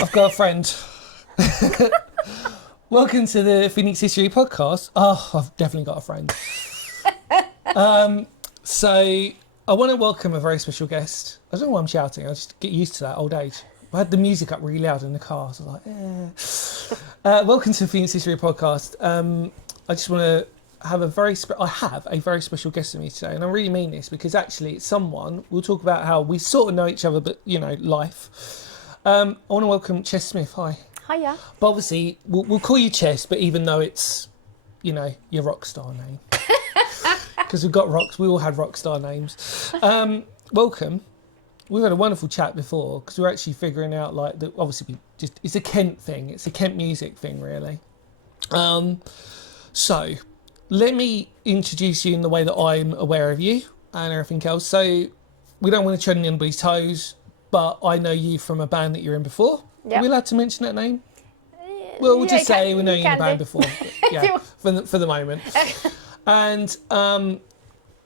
I've got a friend. Welcome to the Phoenix History Podcast. Oh, I've definitely got a friend. So I want to welcome a very special guest. I don't know why I'm shouting. I just get used to that old age. I had the music up really loud in the car. So I was like, welcome to the Phoenix History Podcast. I just want to have I have a very special guest with me today, and I really mean this because actually it's someone. We'll talk about how we sort of know each other, but you know, life. I want to welcome Chess Smith. Hi. Hiya. But obviously, we'll call you Chess, but even though it's, you know, your rock star name. Because we all had rock star names. Welcome. We've had a wonderful chat before because we're actually figuring out, like, that obviously it's a Kent thing. It's a Kent music thing, really. So, let me introduce you in the way that I'm aware of you and everything else. So, we don't want to tread on anybody's toes, but I know you from a band that you're in before. Yep. Are we allowed to mention that name? Well, we'll just say we know you in a band before. Yeah, for the moment. And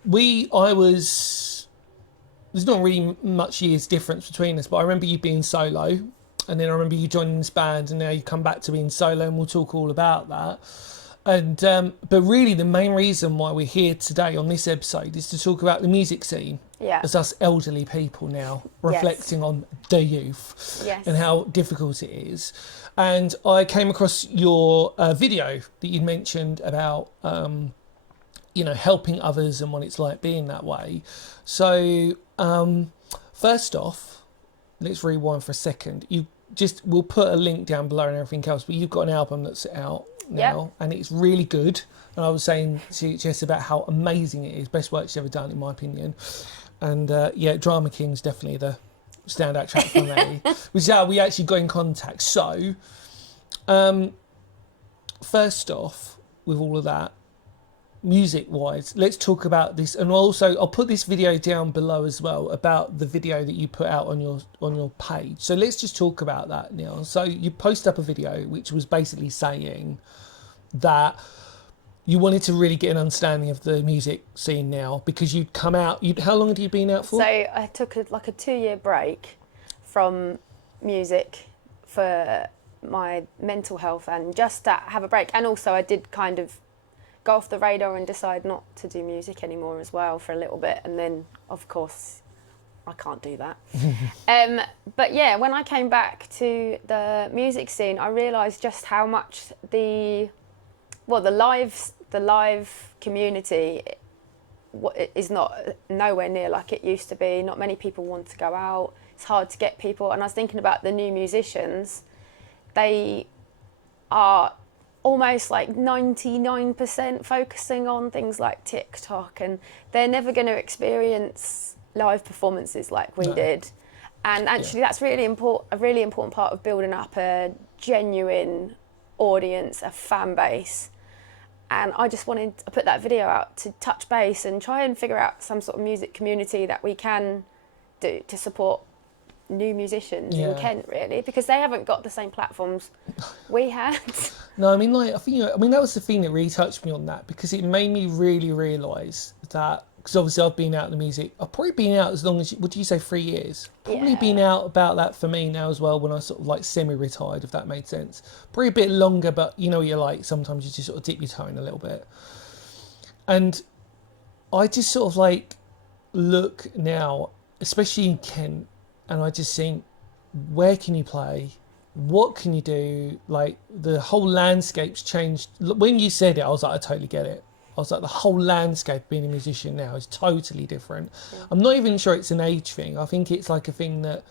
there's not really much years difference between us, but I remember you being solo, and then I remember you joining this band, and now you come back to being solo, and we'll talk all about that. And but really, the main reason why we're here today on this episode is to talk about the music scene. Yeah. As us elderly people now reflecting on the youth and how difficult it is. And I came across your video that you mentioned about, you know, helping others and what it's like being that way. So first off, let's rewind for a second. We'll put a link down below and everything else, but you've got an album that's out now and it's really good. And I was saying to Jess about how amazing it is. Best work she's ever done, in my opinion. And Drama King's definitely the standout track for me, which is how we actually got in contact. So, first off, with all of that, music-wise, let's talk about this. And also, I'll put this video down below as well about the video that you put out on your page. So let's just talk about that now. So you posted up a video which was basically saying that you wanted to really get an understanding of the music scene now because you'd come out. How long had you been out for? So I took a 2-year break from music for my mental health and just to have a break. And also I did kind of go off the radar and decide not to do music anymore as well for a little bit. And then, of course, I can't do that. But yeah, when I came back to the music scene, I realised just how much the live community is nowhere near like it used to be. Not many people want to go out. It's hard to get people. And I was thinking about the new musicians. They are almost like 99% focusing on things like TikTok, and they're never going to experience live performances like we did. And actually that's really important, a really important part of building up a genuine audience, a fan base. And I just wanted to put that video out to touch base and try and figure out some sort of music community that we can do to support new musicians in Kent, really, because they haven't got the same platforms we had. No, I mean, like, that was the thing that really touched me on that, because it made me really realise that, because obviously I've been out in the music, I've probably been out as long as, would you say 3 years? Probably been out about that for me now as well, when I sort of like semi-retired, if that made sense. Probably a bit longer, but you know, you're like, sometimes you just sort of dip your toe in a little bit. And I just sort of like look now, especially in Kent, and I just think, where can you play? What can you do? Like, the whole landscape's changed. When you said it, I was like, I totally get it. I was like, the whole landscape of being a musician now is totally different. Yeah. I'm not even sure it's an age thing. I think it's like a thing that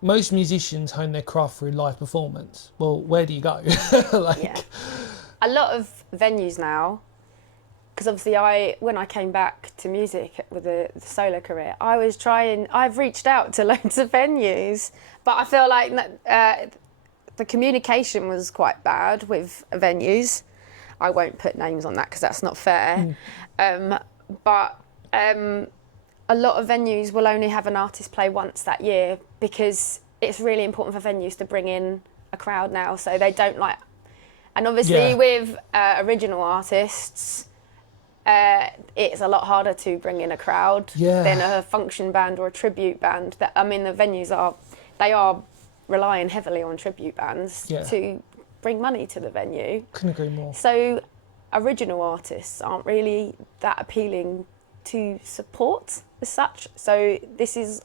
most musicians hone their craft through live performance. Well, where do you go? A lot of venues now, because obviously when I came back to music with the solo career, I've reached out to loads of venues, but I feel like the communication was quite bad with venues. I won't put names on that because that's not fair. But a lot of venues will only have an artist play once that year because it's really important for venues to bring in a crowd now, so they don't like... And obviously with original artists, it's a lot harder to bring in a crowd than a function band or a tribute band. The venues are relying heavily on tribute bands Yeah. to bring money to the venue. Couldn't agree more. So original artists aren't really that appealing to support as such. So this is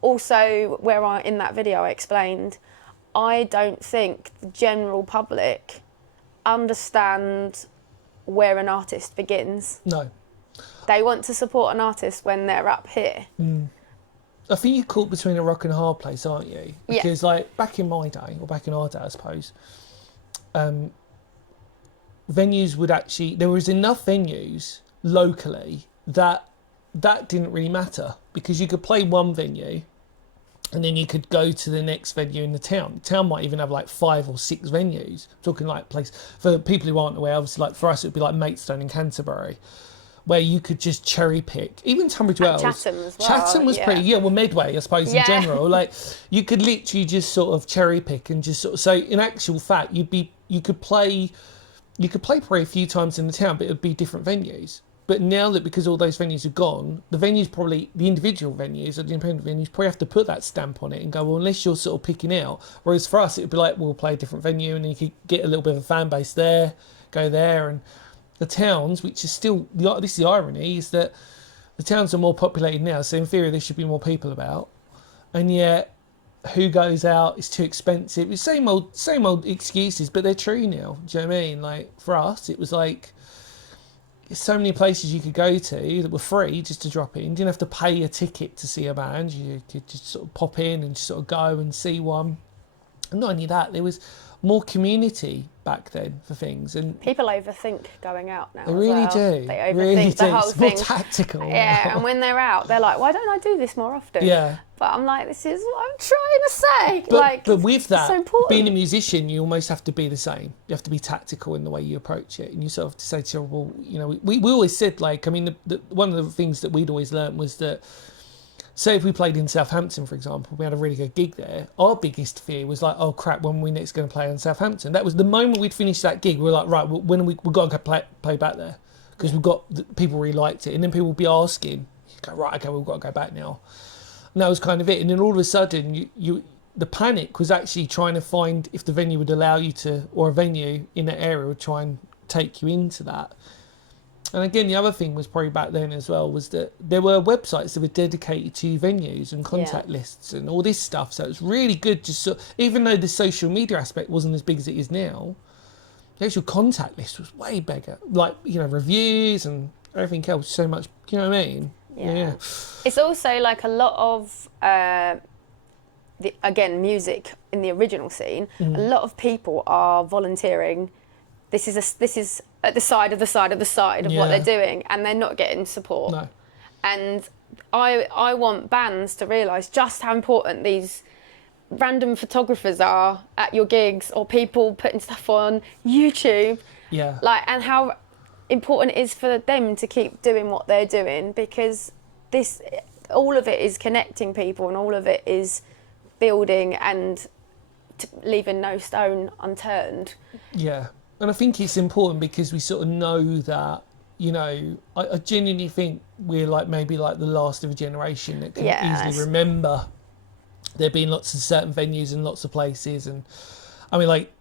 also where in that video I explained, I don't think the general public understand where an artist begins. No. They want to support an artist when they're up here. I think you're caught between a rock and a hard place, aren't you? Yeah. Because like back in my day, or back in our day, I suppose, venues would actually, there was enough venues locally that didn't really matter, because you could play one venue and then you could go to the next venue in the town. The town might even have like 5 or 6 venues. I'm talking like place, for people who aren't aware, obviously like for us it would be like Maidstone in Canterbury, where you could just cherry pick. Even Tunbridge Wells. Chatham as well. Chatham was pretty, well, Medway, I suppose, Yeah. in general. Like, you could literally just sort of cherry pick and just sort of, so in actual fact, you could play probably a few times in the town, but it would be different venues. But now that, because all those venues are gone, the individual venues or the independent venues probably have to put that stamp on it and go, well, unless you're sort of picking out. Whereas for us, it would be like, we'll play a different venue and then you could get a little bit of a fan base there, go there. And the towns, which is still, this is the irony, is that the towns are more populated now, so in theory there should be more people about. And yet, who goes out? It's too expensive. It's same old excuses, but they're true now. Do you know what I mean? Like, for us, it was like, there's so many places you could go to that were free just to drop in. You didn't have to pay a ticket to see a band. You could just sort of pop in and just sort of go and see one. And not only that, there was more community back then for things. And People overthink going out now. they as really well. do. They overthink really the do. whole It's more thing. tactical. Yeah, now. and when they're out, they're like, why don't I do this more often? Yeah. But I'm like, this is what I'm trying to say. But with it's that, so important. being a musician, you almost have to be the same. You have to be tactical in the way you approach it. And you sort of have to say to yourself, well, you know, we always said, like, I mean, one of the things that we'd always learnt was that, say if we played in Southampton, for example, we had a really good gig there, our biggest fear was like, oh crap, when are we next going to play in Southampton? That was the moment we'd finished that gig, we were like, right, well, when are we've got to go play back there, because people really liked it. And then people would be asking, you go, right, okay, we've got to go back now. And that was kind of it. And then all of a sudden, the panic was actually trying to find if the venue would allow you to, or a venue in that area would try and take you into that. And again, the other thing was probably back then as well, was that there were websites that were dedicated to venues and contact lists and all this stuff. So it was really good to even though the social media aspect wasn't as big as it is now, the actual contact list was way bigger. Like, you know, reviews and everything else, so much, you know what I mean? Yeah. It's also like a lot of, music in the original scene, a lot of people are volunteering. This is at the side of the side of the side of what they're doing, and they're not getting support. No. And I want bands to realise just how important these random photographers are at your gigs, or people putting stuff on YouTube. Yeah. Like, and how important it is for them to keep doing what they're doing, because all of it is connecting people, and all of it is building and leaving no stone unturned. Yeah. And I think it's important because we sort of know that, you know, I genuinely think we're like maybe like the last of a generation that can easily remember there being lots of certain venues and lots of places. And I mean, like,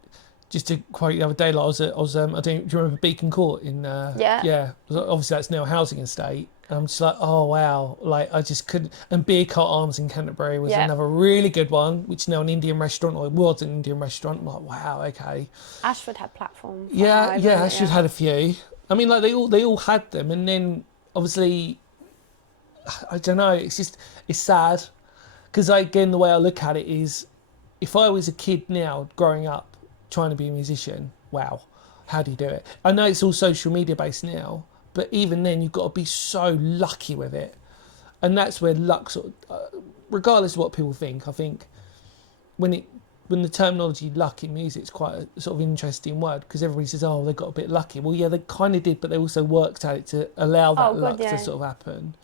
just to quote the other day, like do you remember Beacon Court in? Yeah. Obviously, that's now a housing estate. And I'm just like, oh wow, like I just couldn't. And Beer Cart Arms in Canterbury was another really good one, which is now an Indian restaurant, or it was an Indian restaurant. I'm like, wow, okay. Ashford had platforms. Ashford had a few. I mean, like they all had them, and then obviously, I don't know. It's sad, because again, the way I look at it is, if I was a kid now growing up trying to be a musician, wow, how do you do it? I know it's all social media based now, but even then you've got to be so lucky with it. And that's where luck sort of, regardless of what people think, I think when the terminology luck in music is quite a sort of interesting word, because everybody says, oh, they got a bit lucky. Well, yeah, they kind of did, but they also worked at it to allow that luck to sort of happen.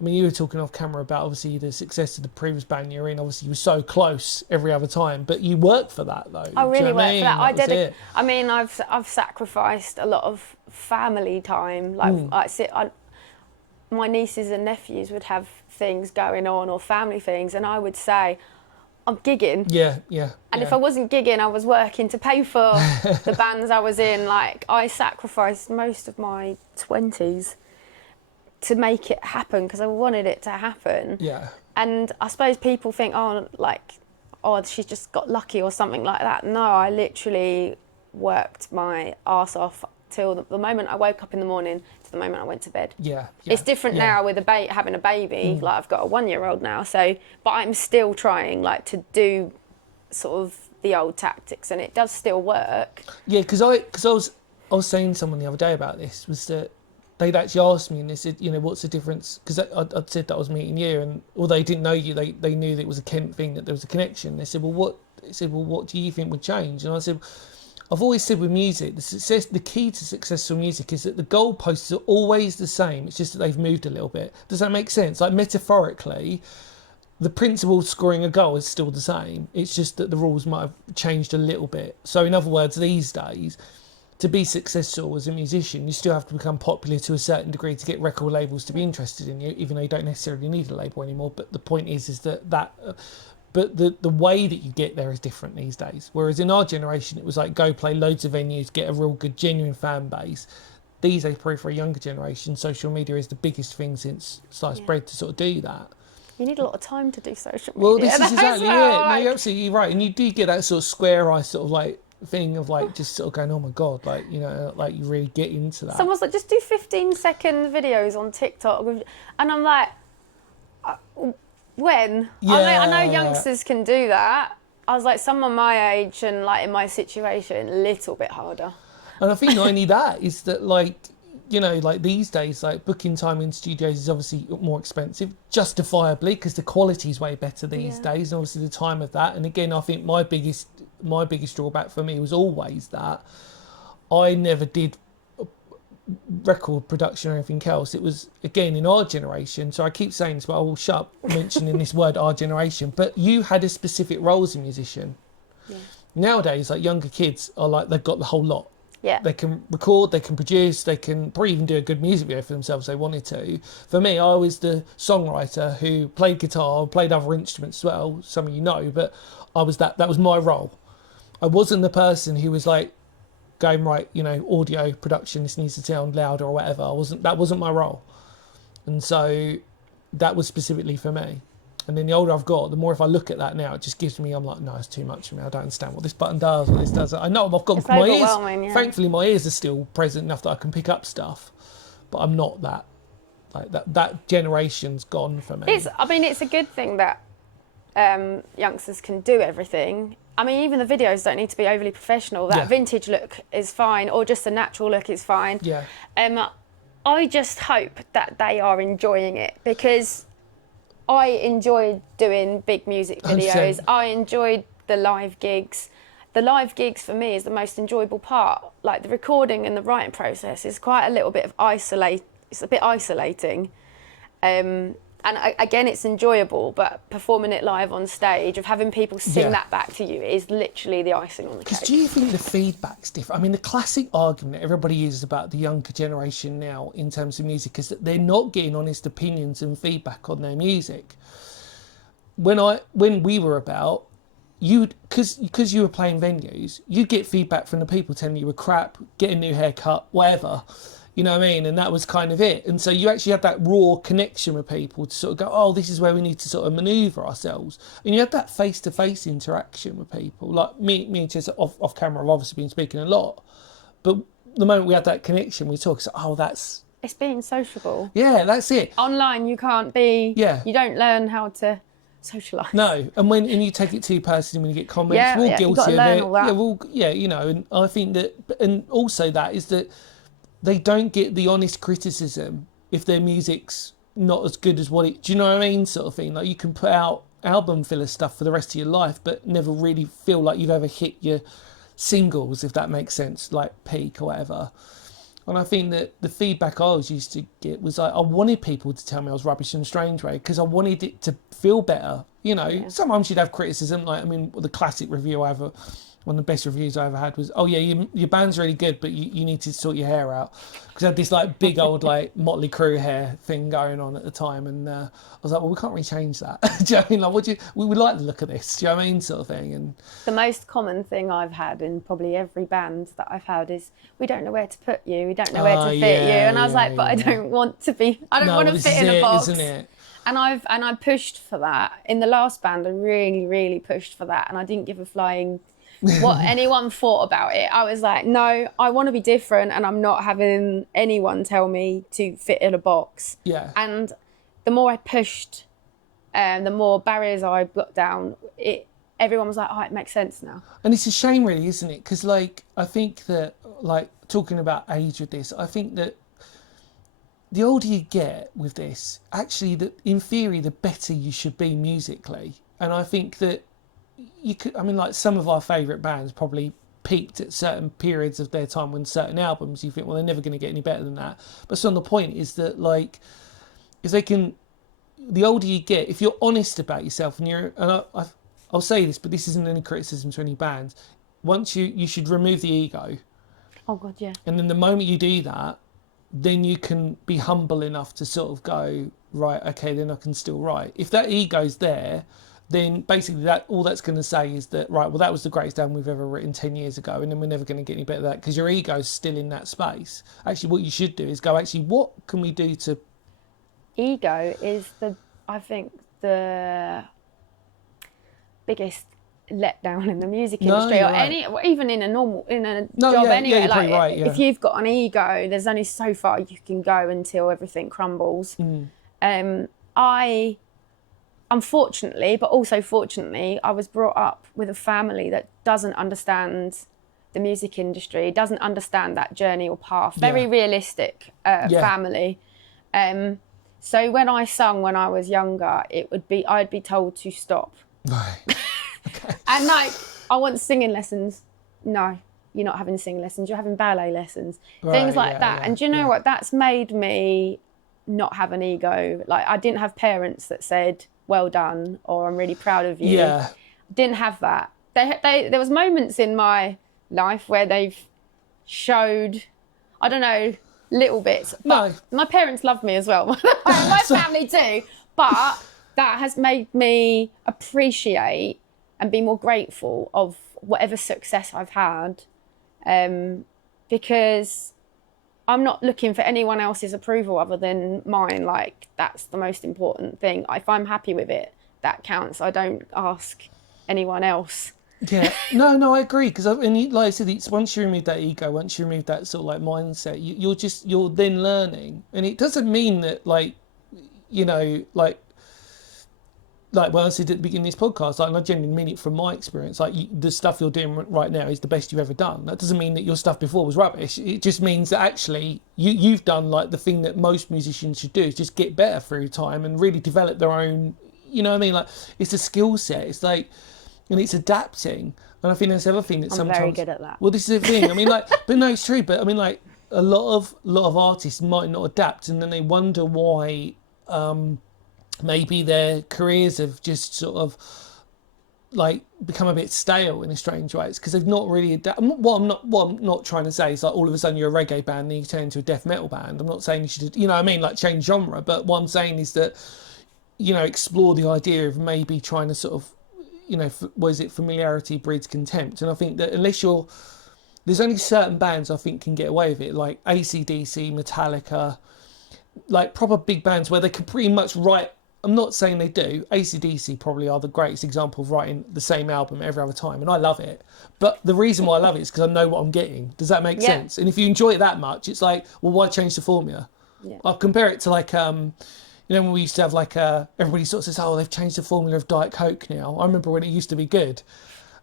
I mean, you were talking off camera about obviously the success of the previous band you're in. Obviously, you were so close every other time, but you worked for that though. I really worked for that. I mean, I've sacrificed a lot of family time. Like, my nieces and nephews would have things going on, or family things, and I would say, I'm gigging. Yeah. And if I wasn't gigging, I was working to pay for the bands I was in. Like, I sacrificed most of my 20s to make it happen because I wanted it to happen. Yeah. And I suppose people think, oh, she's just got lucky or something like that. No, I literally worked my arse off till the moment I woke up in the morning to the moment I went to bed. Yeah. It's different now with having a baby. Like, I've got a 1-year-old now, so, but I'm still trying, like, to do sort of the old tactics, and it does still work. Yeah, because I was saying to someone the other day about this, was that they'd actually asked me, and they said, you know, what's the difference? Because I'd said that I was meeting you, and although they didn't know you, they knew that it was a Kent thing, that there was a connection. They said, well, what do you think would change? And I said, I've always said with music, the key to successful music is that the goalposts are always the same. It's just that they've moved a little bit. Does that make sense? Like, metaphorically, the principle of scoring a goal is still the same. It's just that the rules might have changed a little bit. So in other words, these days, to be successful as a musician, you still have to become popular to a certain degree to get record labels to be interested in you, even though you don't necessarily need a label anymore. But the point is but the way that you get there is different these days. Whereas in our generation, it was like go play loads of venues, get a real good, genuine fan base. These days, probably for a younger generation, social media is the biggest thing since sliced bread to sort of do that. You need a lot of time to do social media. Well, this is exactly it. No, you're Like, absolutely right. And you do get that sort of square eye sort of like thing of like just sort of going, oh my God, like, you know, like you really get into that. someone's like, just do 15-second videos on TikTok. And I'm like, when? I know youngsters can do that. I was like, someone my age and like in my situation, a little bit harder. And I think not only that, is that like, you know, like these days, like booking time in studios is obviously more expensive, justifiably, because the quality is way better these days, and obviously the time of that. And again, I think my biggest drawback for me was always that I never did record production or anything else. It was, again, in our generation, so I keep saying this, but I will shut up mentioning this word, our generation, but you had a specific role as a musician. Nowadays, like younger kids are like, they've got the whole lot. Yeah. They can record, they can produce, they can probably even do a good music video for themselves if they wanted to. For me, I was the songwriter who played guitar, played other instruments as well, some of you know, but I was that was my role. I wasn't the person who was like going, right, you know, audio production, this needs to sound louder or whatever. That wasn't my role. And so that was specifically for me. And then the older I've got, the more if I look at that now, it just gives me, I'm like, no, it's too much for me. I don't understand what this button does, what this does. I know I've got my ears. Yeah. Thankfully, my ears are still present enough that I can pick up stuff, but I'm not that. Like that generation's gone for me. It's a good thing that youngsters can do everything. I mean, even the videos don't need to be overly professional. That vintage look is fine, or just a natural look is fine. Yeah. I just hope that they are enjoying it, because I enjoyed doing big music videos. 100%. I enjoyed the live gigs. The live gigs for me is the most enjoyable part. Like, the recording and the writing process is quite a little bit of it's a bit isolating. And again, it's enjoyable, but performing it live on stage, of having people sing that back to you, is literally the icing on the cake. Because do you think the feedback's different? I mean, the classic argument everybody uses about the younger generation now in terms of music is that they're not getting honest opinions and feedback on their music. When we were about, because you were playing venues, you'd get feedback from the people telling you were crap, get a new haircut, whatever. You know what I mean? And that was kind of it. And so you actually had that raw connection with people to sort of go, oh, this is where we need to sort of manoeuvre ourselves. And you had that face-to-face interaction with people. Like me and Jess off camera have obviously been speaking a lot. But the moment we had that connection, we talk, so, oh, that's... It's being sociable. Yeah, that's it. Online, you can't be... Yeah. You don't learn how to socialise. No, and you take it too personally when you get comments, we're all guilty you've got to of learn it. all that. You know, and I think that... And also that is that they don't get the honest criticism if their music's not as good as what it... Do you know what I mean? Sort of thing. Like, you can put out album filler stuff for the rest of your life, but never really feel like you've ever hit your singles, if that makes sense, like peak or whatever. And I think that the feedback I always used to get was like, I wanted people to tell me I was rubbish in a strange way, because I wanted it to feel better. You know, sometimes you'd have criticism, like, I mean, the classic review I have one of the best reviews I ever had was, "Oh yeah, your band's really good, but you need to sort your hair out," because I had this like big old like Motley Crue hair thing going on at the time, and I was like, "Well, we can't really change that." Do you know what I mean? Like, we would like the look of this. Do you know what I mean, sort of thing? And the most common thing I've had in probably every band that I've had is, "We don't know where to put you. We don't know where to fit you." And I was like, "But I don't want to be. I don't want to fit in a box." Isn't it? And I pushed for that in the last band. I really, really pushed for that, and I didn't give a flying what anyone thought about it. I was like, no, I want to be different, and I'm not having anyone tell me to fit in a box. Yeah. And the more I pushed, the more barriers I got down, everyone was like, oh, it makes sense now. And it's a shame, really, isn't it? Because, like, I think that, like, talking about age with this, I think that the older you get with this, actually, that in theory, the better you should be musically. And I think that you could, I mean, like, some of our favourite bands probably peaked at certain periods of their time when certain albums you think, well, they're never going to get any better than that. But so the point is that, like, if they can, the older you get, if you're honest about yourself, and I'll say this, but this isn't any criticism to any bands, once you should remove the ego. Oh God, yeah. And then the moment you do that, then you can be humble enough to sort of go, right, okay, then I can still write. If that ego's there, then basically that all that's going to say is that, right, well, that was the greatest album we've ever written 10 years ago, and then we're never going to get any better than that, because your ego's still in that space. Actually, what you should do is go, actually, what can we do to... Ego is I think the biggest letdown in the music industry, or right. even in a job anyway. Yeah, like, right, yeah. If you've got an ego, there's only so far you can go until everything crumbles. Unfortunately, but also fortunately, I was brought up with a family that doesn't understand the music industry, doesn't understand that journey or path. Very realistic family. So when I sung when I was younger, I'd be told to stop. Right. Okay. And like, I want singing lessons. No, you're not having singing lessons. You're having ballet lessons. Things like that. And do you know what? That's made me not have an ego. Like, I didn't have parents that said, well done, or I'm really proud of you. Yeah. Didn't have that. There was moments in my life where they've showed, I don't know, little bits. But my parents love me as well. My family too. But that has made me appreciate and be more grateful of whatever success I've had, because I'm not looking for anyone else's approval other than mine. Like, that's the most important thing. If I'm happy with it, that counts. I don't ask anyone else. Yeah, no, I agree, because like I said, it's once you remove that ego, once you remove that sort of like mindset, you're then learning, and it doesn't mean that, like, you know, like when I said at the beginning of this podcast, like, and I genuinely mean it from my experience, like, the stuff you're doing right now is the best you've ever done. That doesn't mean that your stuff before was rubbish. It just means that actually you've done like the thing that most musicians should do, is just get better through time and really develop their own, you know what I mean? Like, it's a skill set. It's like, and it's adapting. And I think that's the other thing that sometimes... I'm very good at that. Well, this is the thing. I mean, like, but no, it's true. But I mean, like, a lot of artists might not adapt, and then they wonder why maybe their careers have just sort of like become a bit stale in a strange way. It's because they've not really adapted. What I'm not trying to say is like all of a sudden you're a reggae band and then you turn into a death metal band. I'm not saying you should, you know what I mean, like change genre. But what I'm saying is that, you know, explore the idea of maybe trying to sort of, you know, familiarity breeds contempt. And I think that there's only certain bands I think can get away with it, like AC/DC, Metallica, like proper big bands where they can pretty much write. I'm not saying they do. AC/DC probably are the greatest example of writing the same album every other time, and I love it. But the reason why I love it is because I know what I'm getting. Does that make sense? And if you enjoy it that much, it's like, well, why change the formula? Yeah. I'll compare it to like, you know, when we used to have like, everybody sort of says, oh, they've changed the formula of Diet Coke now. I remember when it used to be good.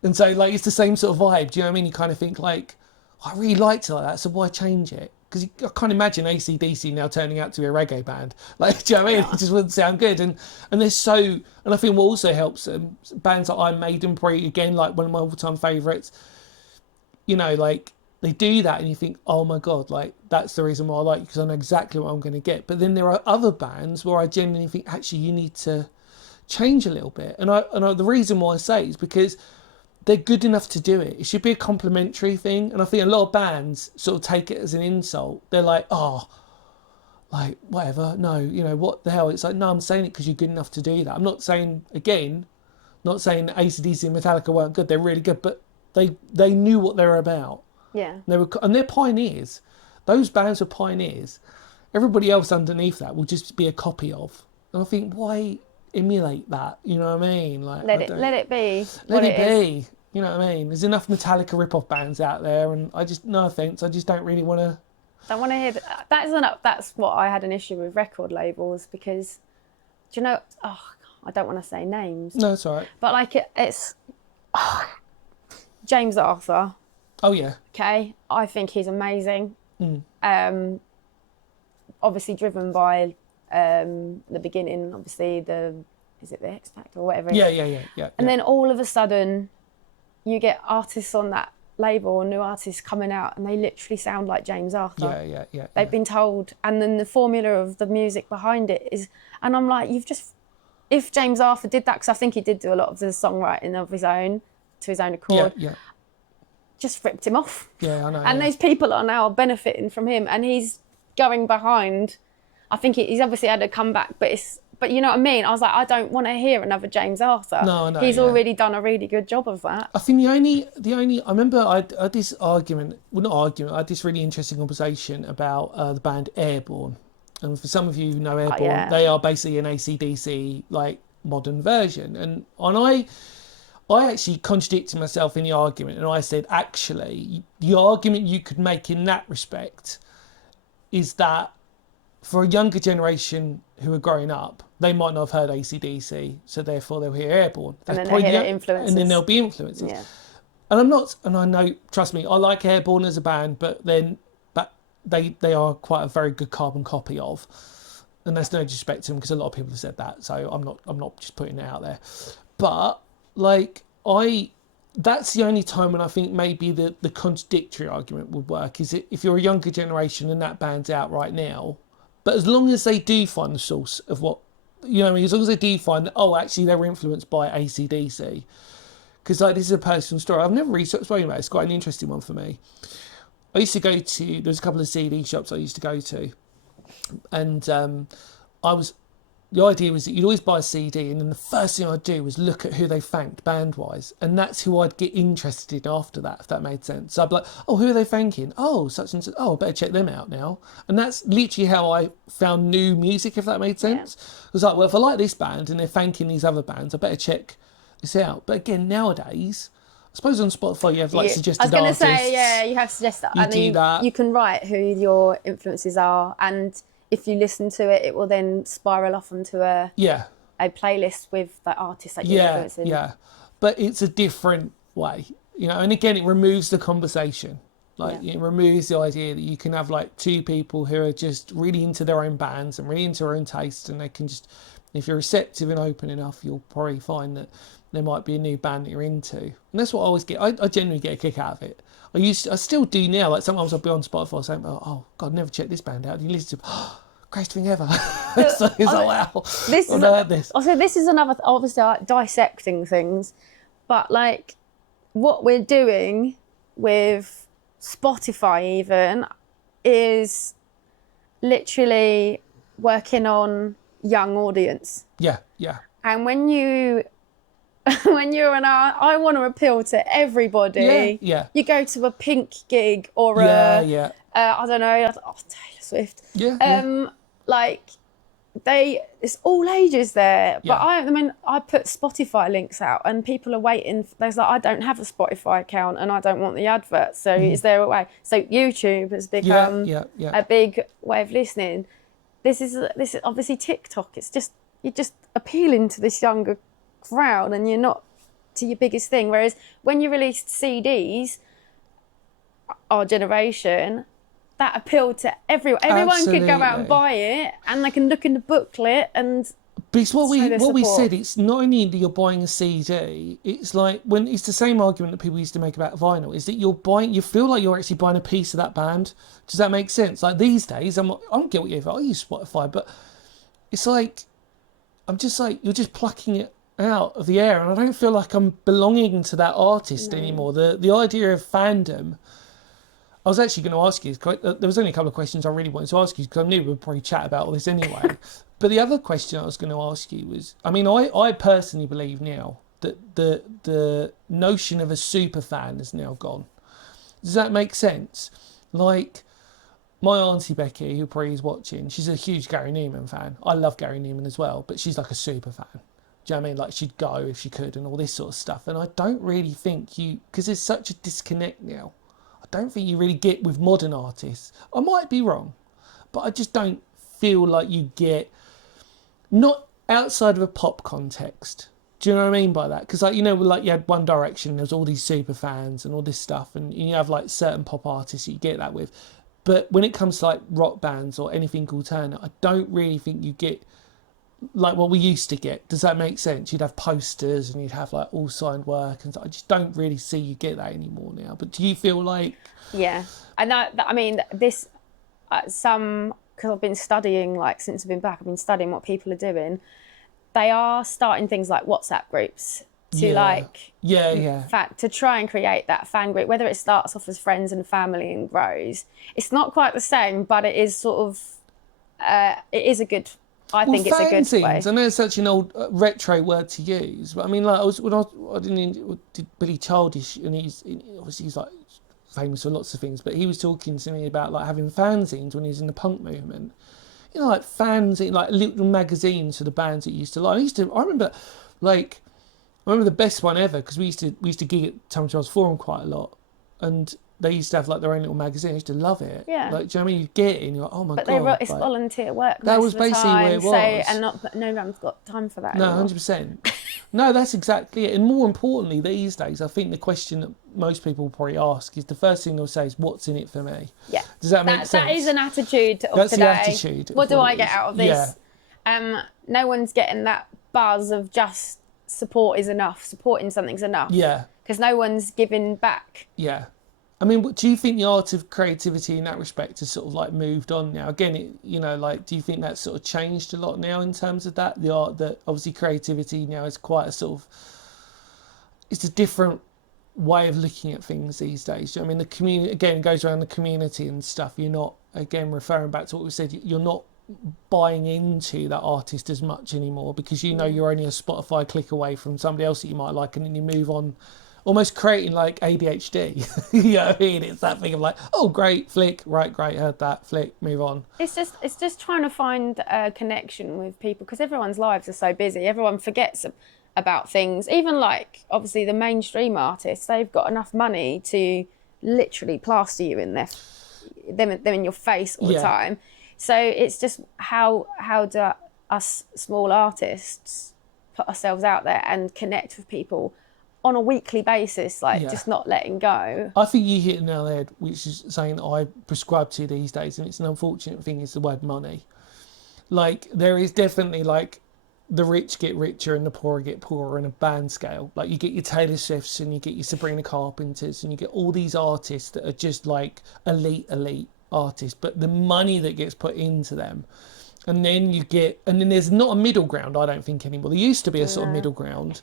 And so like, it's the same sort of vibe. Do you know what I mean? You kind of think like, I really liked it like that, so why change it? Because I can't imagine AC/DC now turning out to be a reggae band. Like, do you know what I mean? It just wouldn't sound good. And they're so... And I think what also helps them, bands like Iron Maiden, probably, again, like one of my all-time favourites, you know, like, they do that and you think, oh my God, like, that's the reason why I like you, because I know exactly what I'm going to get. But then there are other bands where I genuinely think, actually, you need to change a little bit. And the reason why I say it is because they're good enough to do it. It should be a complimentary thing. And I think a lot of bands sort of take it as an insult. They're like, oh, like, whatever. No, you know, what the hell? It's like, no, I'm saying it because you're good enough to do that. I'm not saying, again, not saying that AC/DC and Metallica weren't good. They're really good, but they knew what they were about. Yeah. And they're pioneers. Those bands were pioneers. Everybody else underneath that will just be a copy of. And I think, why emulate that? You know what I mean? Like, Let it be. Let it be. You know what I mean? There's enough Metallica rip-off bands out there, and I just, no offence, I just don't really want to. Don't want to hear that. That's what I had an issue with record labels, because, do you know? Oh, I don't want to say names. No, it's all right. But like it's James Arthur. Oh yeah. Okay, I think he's amazing. Obviously driven by the beginning. Obviously is it the X Factor or whatever? Yeah. And then all of a sudden, you get artists on that label, new artists coming out, and they literally sound like James Arthur. Yeah. They've been told, and then the formula of the music behind it is, and I'm like, if James Arthur did that, because I think he did do a lot of the songwriting of his own, to his own accord, just ripped him off. Yeah, I know. And those people are now benefiting from him, and he's going behind. I think he's obviously had a comeback, but you know what I mean? I was like, I don't want to hear another James Arthur. No, I know. He's already done a really good job of that. I think the only I remember I had this argument, well, not argument, I had this really interesting conversation about the band Airborne. And for some of you who know Airborne, they are basically an AC/DC like modern version. And I actually contradicted myself in the argument, and I said, actually, the argument you could make in that respect is that for a younger generation who are growing up, they might not have heard AC/DC, so therefore they'll hear Airborne. And then they hear influences. And then there'll be influences. Yeah. And I know, trust me, I like Airborne as a band, but they are quite a very good carbon copy of, and there's no disrespect to them, because a lot of people have said that, so I'm not just putting it out there. But like that's the only time when I think maybe the contradictory argument would work, is if you're a younger generation and that band's out right now, but as long as they do find the source of what, you know what I mean, as long as they do find that, oh, actually they were influenced by AC/DC, because like this is a personal story. I've never really spoken about it. It's quite an interesting one for me. I used to go to, there's a couple of CD shops I used to go to, and the idea was that you'd always buy a CD, and then the first thing I'd do was look at who they thanked band-wise, and that's who I'd get interested in after that, if that made sense. So I'd be like, oh, who are they thanking? Oh, such and such. Oh, I better check them out now. And that's literally how I found new music, if that made sense. Yeah. It was like, well, if I like this band and they're thanking these other bands, I better check this out. But again, nowadays, I suppose on Spotify you have like suggested artists. I was going to say, yeah, you have suggested. You do that. You can write who your influences are, and if you listen to it, it will then spiral off onto a playlist with the artist that you're influencing. Yeah, but it's a different way, you know. And again, it removes the conversation. Like it removes the idea that you can have like two people who are just really into their own bands and really into their own taste, and they can just, if you're receptive and open enough, you'll probably find that there might be a new band that you're into. And that's what I always get. I genuinely get a kick out of it. I still do now. Like sometimes I'll be on Spotify saying, "Oh God, never checked this band out." And you listen to, greatest thing ever. So it's like, wow. This is another, obviously, like dissecting things, but like what we're doing with Spotify even is literally working on young audience. Yeah. And when you're an art, I want to appeal to everybody. Yeah. You go to a Pink gig or I don't know, Taylor Swift. Like it's all ages there. But I put Spotify links out, and people are waiting. There's like, I don't have a Spotify account, and I don't want the adverts. So is there a way? So YouTube has become a big way of listening. This is obviously TikTok. It's just, you're just appealing to this younger crowd, and you're not to your biggest thing. Whereas when you released CDs, our generation, that appealed to everyone. Everyone could go out and buy it, and they can look in the booklet and. Because what we said, it's not only that you're buying a CD, it's like when it's the same argument that people used to make about vinyl, is that you feel like you're actually buying a piece of that band. Does that make sense? Like these days, I'm guilty of it. I use Spotify, but it's like, I'm just like, you're just plucking it out of the air, and I don't feel like I'm belonging to that artist anymore. The idea of fandom. I was actually going to ask you, there was only a couple of questions I really wanted to ask you because I knew we'd probably chat about all this anyway. But the other question I was going to ask you was, I mean, I personally believe now that the notion of a super fan has now gone. Does that make sense? Like, my auntie Becky, who probably is watching, she's a huge Gary Newman fan. I love Gary Newman as well, but she's like a super fan. Do you know what I mean? Like, she'd go if she could and all this sort of stuff. And I don't really think because there's such a disconnect now. I don't think you really get with modern artists. I might be wrong, but I just don't feel like you get, not outside of a pop context. Do you know what I mean by that? Because, like, you know, like, you had One Direction, there's all these super fans and all this stuff, and you have like certain pop artists you get that with. But when it comes to like rock bands or anything alternate, I don't really think you get like what we used to get. Does that make sense? You'd have posters and you'd have like all signed work, and I just don't really see you get that anymore now. But do you feel like? Yeah, and I mean this, because I've been studying, like, since I've been back, I've been studying what people are doing. They are starting things like WhatsApp groups to to try and create that fan group, whether it starts off as friends and family and grows. It's not quite the same, but it is sort of it is a good, I think it's a good way. I know it's such an old retro word to use, but I mean, like, I did Billy Childish, and he's like famous for lots of things, but he was talking to me about like having fanzines when he was in the punk movement. You know, like fanzines, like little magazines for the bands that used to like. I remember the best one ever, because we used to gig at Tunbridge Wells Forum quite a lot, and they used to have like their own little magazine. I used to love it. Yeah. Like, do you know what I mean? You get it and you're like, oh my God. But it's volunteer work. That was basically where it was. And no one's got time for that. No, anymore. 100%. No, that's exactly it. And more importantly, these days, I think the question that most people probably ask is, the first thing they'll say is, what's in it for me? Yeah. Does that make sense? That is an attitude of That's today. the attitude. What do I get out of this? Yeah. No one's getting that buzz of just supporting something's enough. Yeah. Because no one's giving back. Yeah. I mean, do you think the art of creativity in that respect has sort of like moved on now? Again, do you think that's sort of changed a lot now in terms of that? The art, that obviously creativity now is quite a sort of, it's a different way of looking at things these days. I mean, the community, again, it goes around the community and stuff. You're not, again, referring back to what we said, you're not buying into that artist as much anymore, because you're only a Spotify click away from somebody else that you might like, and then you move on. Almost creating like ADHD. You know what I mean? It's that thing of like, oh, great, flick, right, great, heard that, flick, move on. It's just trying to find a connection with people, because everyone's lives are so busy. Everyone forgets about things. Even like, obviously, the mainstream artists, they've got enough money to literally plaster you in them in your face all the time. So it's just how do us small artists put ourselves out there and connect with people on a weekly basis, just not letting go. I think you hit it nail on the head, which is something that I prescribe to these days, and it's an unfortunate thing, is the word money. Like, there is definitely like the rich get richer and the poor get poorer in a band scale. Like, you get your Taylor Swifts and you get your Sabrina Carpenters and you get all these artists that are just like elite artists, but the money that gets put into them, and then there's not a middle ground, I don't think, anymore. There used to be a sort of middle ground.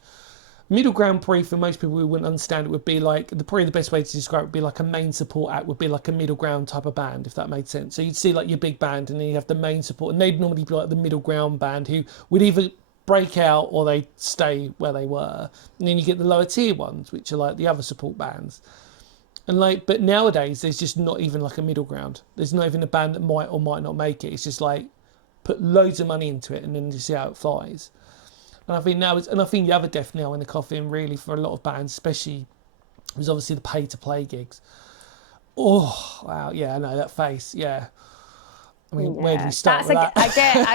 Middle ground, probably for most people who wouldn't understand it, would be like, probably the best way to describe it would be like a main support act, would be like a middle ground type of band, if that made sense. So you'd see like your big band, and then you have the main support, and they'd normally be like the middle ground band, who would either break out or they stay where they were. And then you get the lower tier ones, which are like the other support bands. And like, but nowadays there's just not even like a middle ground. There's not even a band that might or might not make it. It's just like, put loads of money into it and then just see how it flies. And I think the other death nail in the coffin, really, for a lot of bands, especially, was obviously the pay-to-play gigs. Oh, wow, yeah, I know, that face, yeah. I mean, where do we start with that?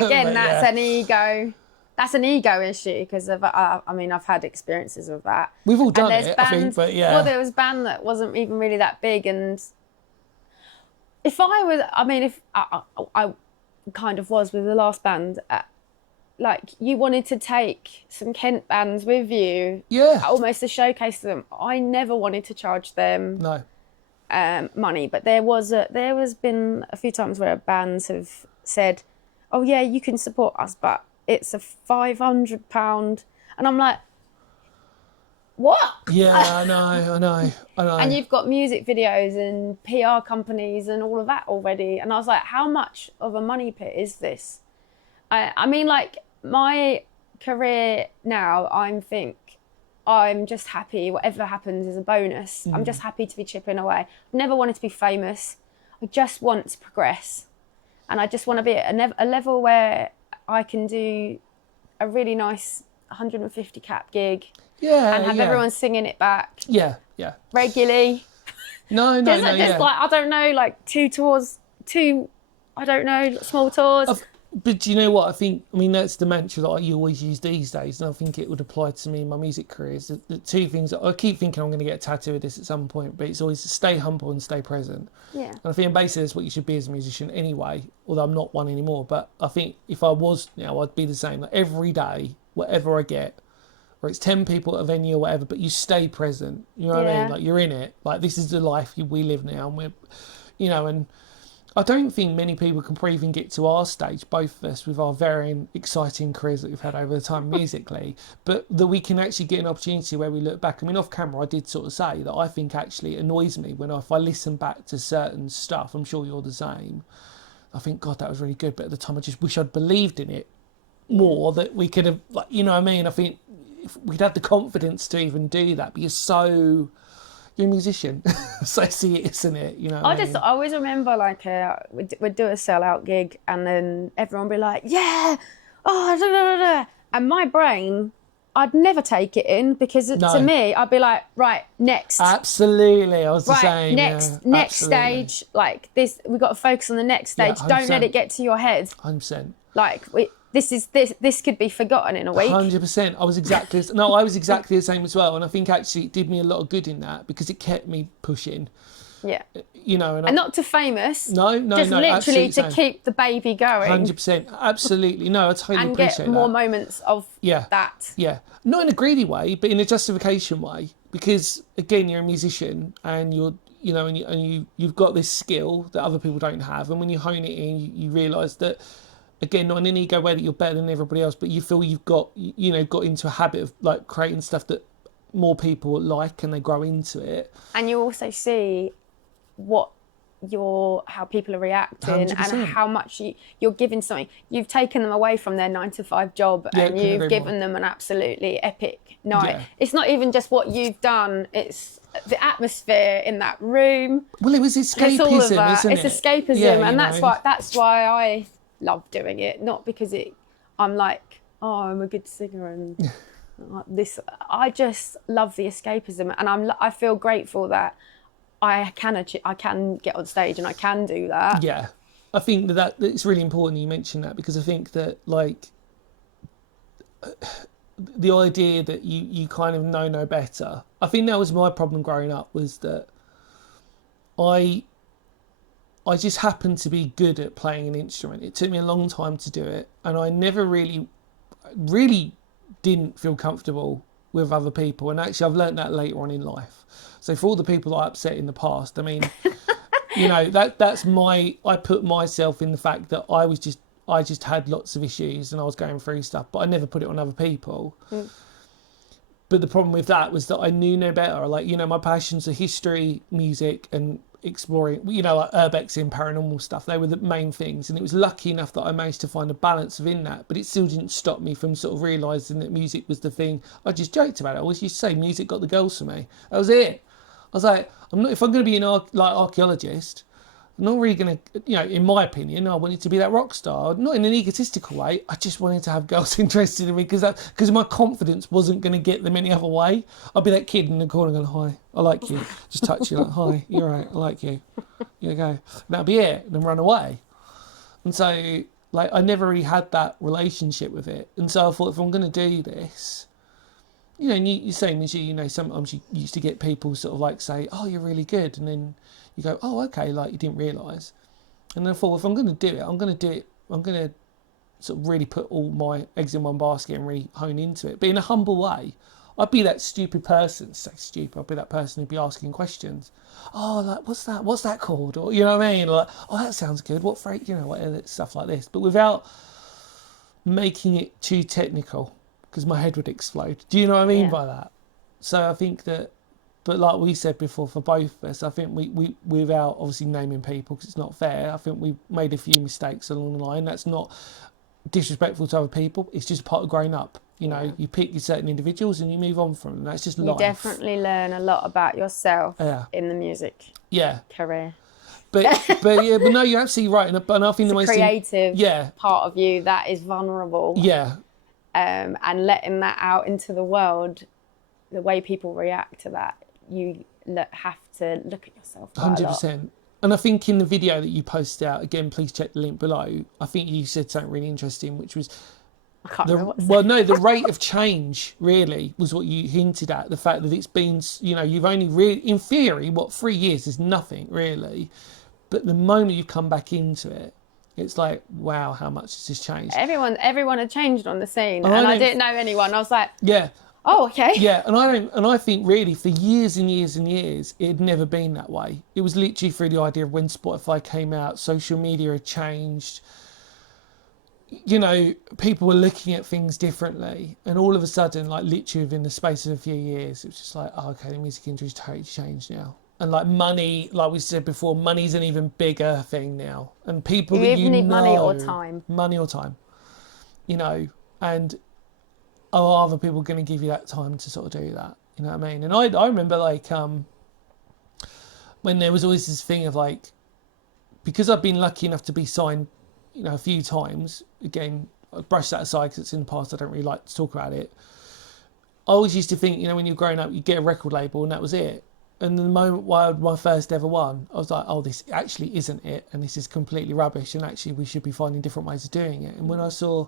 Again, that's an ego. That's an ego issue, because I've had experiences of that. We've all done it, I think, but yeah. Well, there was a band that wasn't even really that big, and if I kind of was with the last band, like, you wanted to take some Kent bands with you, almost to showcase them. I never wanted to charge them money, but there has been a few times where bands have said, "Oh yeah, you can support us, but it's a £500 And I'm like, what? Yeah, I know. And you've got music videos and PR companies and all of that already. And I was like, how much of a money pit is this? I mean, like, my career now, I'm just happy. Whatever happens is a bonus. I'm just happy to be chipping away. I've never wanted to be famous. I just want to progress. And I just want to be at a level where I can do a really nice 150 cap gig. Yeah, and have everyone singing it back. Yeah. Regularly. No, Just like, I don't know, like small tours. But do you know what? I mean, that's the mantra that you always use these days, and I think it would apply to me in my music career. Is the two things that I keep thinking I'm going to get a tattoo of this at some point, but it's always stay humble and stay present. Yeah. And I think basically that's what you should be as a musician anyway, although I'm not one anymore. But I think if I was now, I'd be the same. Like every day, whatever I get, or it's 10 people at a venue or whatever, but you stay present. You know what I mean? Like you're in it. Like this is the life we live now, and and I don't think many people can probably even get to our stage, both of us, with our varying exciting careers that we've had over the time musically, but that we can actually get an opportunity where we look back. I mean, off camera, I did sort of say that I think actually it annoys me if I listen back to certain stuff. I'm sure you're the same. I think, God, that was really good, but at the time I just wish I'd believed in it more, that we could have, like, you know what I mean? I think if we'd had the confidence to even do that, but you're a musician, so I see it, isn't it? You know. I always remember, like, we'd do a sellout gig, and then everyone would be like, "Yeah, oh, da, da, da, da." And my brain, I'd never take it in, because to me, I'd be like, right, next. Absolutely, I was the same. Next stage, like this, we've got to focus on the next stage. Yeah, don't let it get to your head. 100%. Like this could be forgotten in a week. 100%. I was exactly the same as well, and I think actually it did me a lot of good in that, because it kept me pushing. Yeah. You know, and not to famous. No. Just literally to keep the baby going. 100%. Absolutely. No, I totally appreciate that. And get more moments of that. Yeah. Not in a greedy way, but in a justification way, because again, you're a musician and you've got this skill that other people don't have, and when you hone it in, you realise that. Again, not in an ego way that you're better than everybody else, but you feel you've got into a habit of like creating stuff that more people like, and they grow into it. And you also see how people are reacting 100%. And how much you're giving something. You've taken them away from their 9-to-5 job, and you've given them an absolutely epic night. Yeah. It's not even just what you've done, it's the atmosphere in that room. Well, it was escapism, isn't it? It's escapism, and that's why I love doing it, not because I'm like, oh, I'm a good singer and this. I just love the escapism, and I feel grateful that I can get on stage and I can do that. Yeah, I think that it's really important you mention that, because I think that, like, the idea that you kind of know no better. I think that was my problem growing up, was that I just happened to be good at playing an instrument. It took me a long time to do it, and I never really didn't feel comfortable with other people. And actually, I've learned that later on in life. So for all the people that I upset in the past, I mean, that's I put myself in the fact that I just had lots of issues and I was going through stuff, but I never put it on other people. Mm. But the problem with that was that I knew no better. Like, my passions are history, music, and exploring, like urbex and paranormal stuff. They were the main things, and it was lucky enough that I managed to find a balance within that, but it still didn't stop me from sort of realising that music was the thing. I just joked about it. I always used to say music got the girls for me. That was it. I was like, if I'm going to be an archaeologist, I'm not really going to, in my opinion, I wanted to be that rock star. Not in an egotistical way. I just wanted to have girls interested in me, because my confidence wasn't going to get them any other way. I'd be that kid in the corner going, hi, I like you. Just touch you like, hi, you're right, I like you. You go. And that'd be it, and then run away. And so, like, I never really had that relationship with it. And so I thought, if I'm going to do this, and you same as sometimes you used to get people sort of like say, oh, you're really good. And then you go, oh, okay, like you didn't realise. And then I thought, if I'm going to do it, I'm going to sort of really put all my eggs in one basket and really hone into it. But in a humble way. I'd be that stupid person, I'd be that person who'd be asking questions. Oh, like, what's that called? Or, you know what I mean? Like, oh, that sounds good. What phrase, whatever, stuff like this. But without making it too technical. because my head would explode. Do you know what I mean Yeah. by that? So I think that, but like we said before, for both of us, I think we without obviously naming people because it's not fair, I think we made a few mistakes along the line. That's not disrespectful to other people. It's just part of growing up. You know, you pick certain individuals and you move on from them. That's just life. You definitely learn a lot about yourself in the music career. But no, you're absolutely right. And I think the most creative part of you that is vulnerable. Yeah. And letting that out into the world, the way people react to that, you have to look at yourself quite 100%. A lot. And I think in the video that you posted out, again, please check the link below, I think you said something really interesting, which was I can't remember what the rate of change really was what you hinted at. The fact that it's been, you know, you've only really, in theory, 3 years is nothing really. But the moment you come back into it, it's like, wow, how much has this changed? Everyone had changed on the scene, and I didn't know anyone. I was like, yeah. Oh, okay. Yeah, and I think really for years and years and years, it had never been that way. It was literally through the idea of when Spotify came out, social media had changed. You know, people were looking at things differently, and all of a sudden, like literally within the space of a few years, it was just like, oh, okay, the music industry's totally changed now. And like money, like we said before, money's an even bigger thing now. And people that you need know, money or time. Money or time. You know, and are other people going to give you that time to sort of do that? You know what I mean? And I remember like when there was always this thing of like, because I've been lucky enough to be signed, you know, a few times. Again, I brush that aside because it's in the past. I don't really like to talk about it. I always used to think, you know, when you're growing up, you get a record label and that was it. And the moment I had my first ever one, I was like, oh, this actually isn't it. And this is completely rubbish. And actually we should be finding different ways of doing it. And when I saw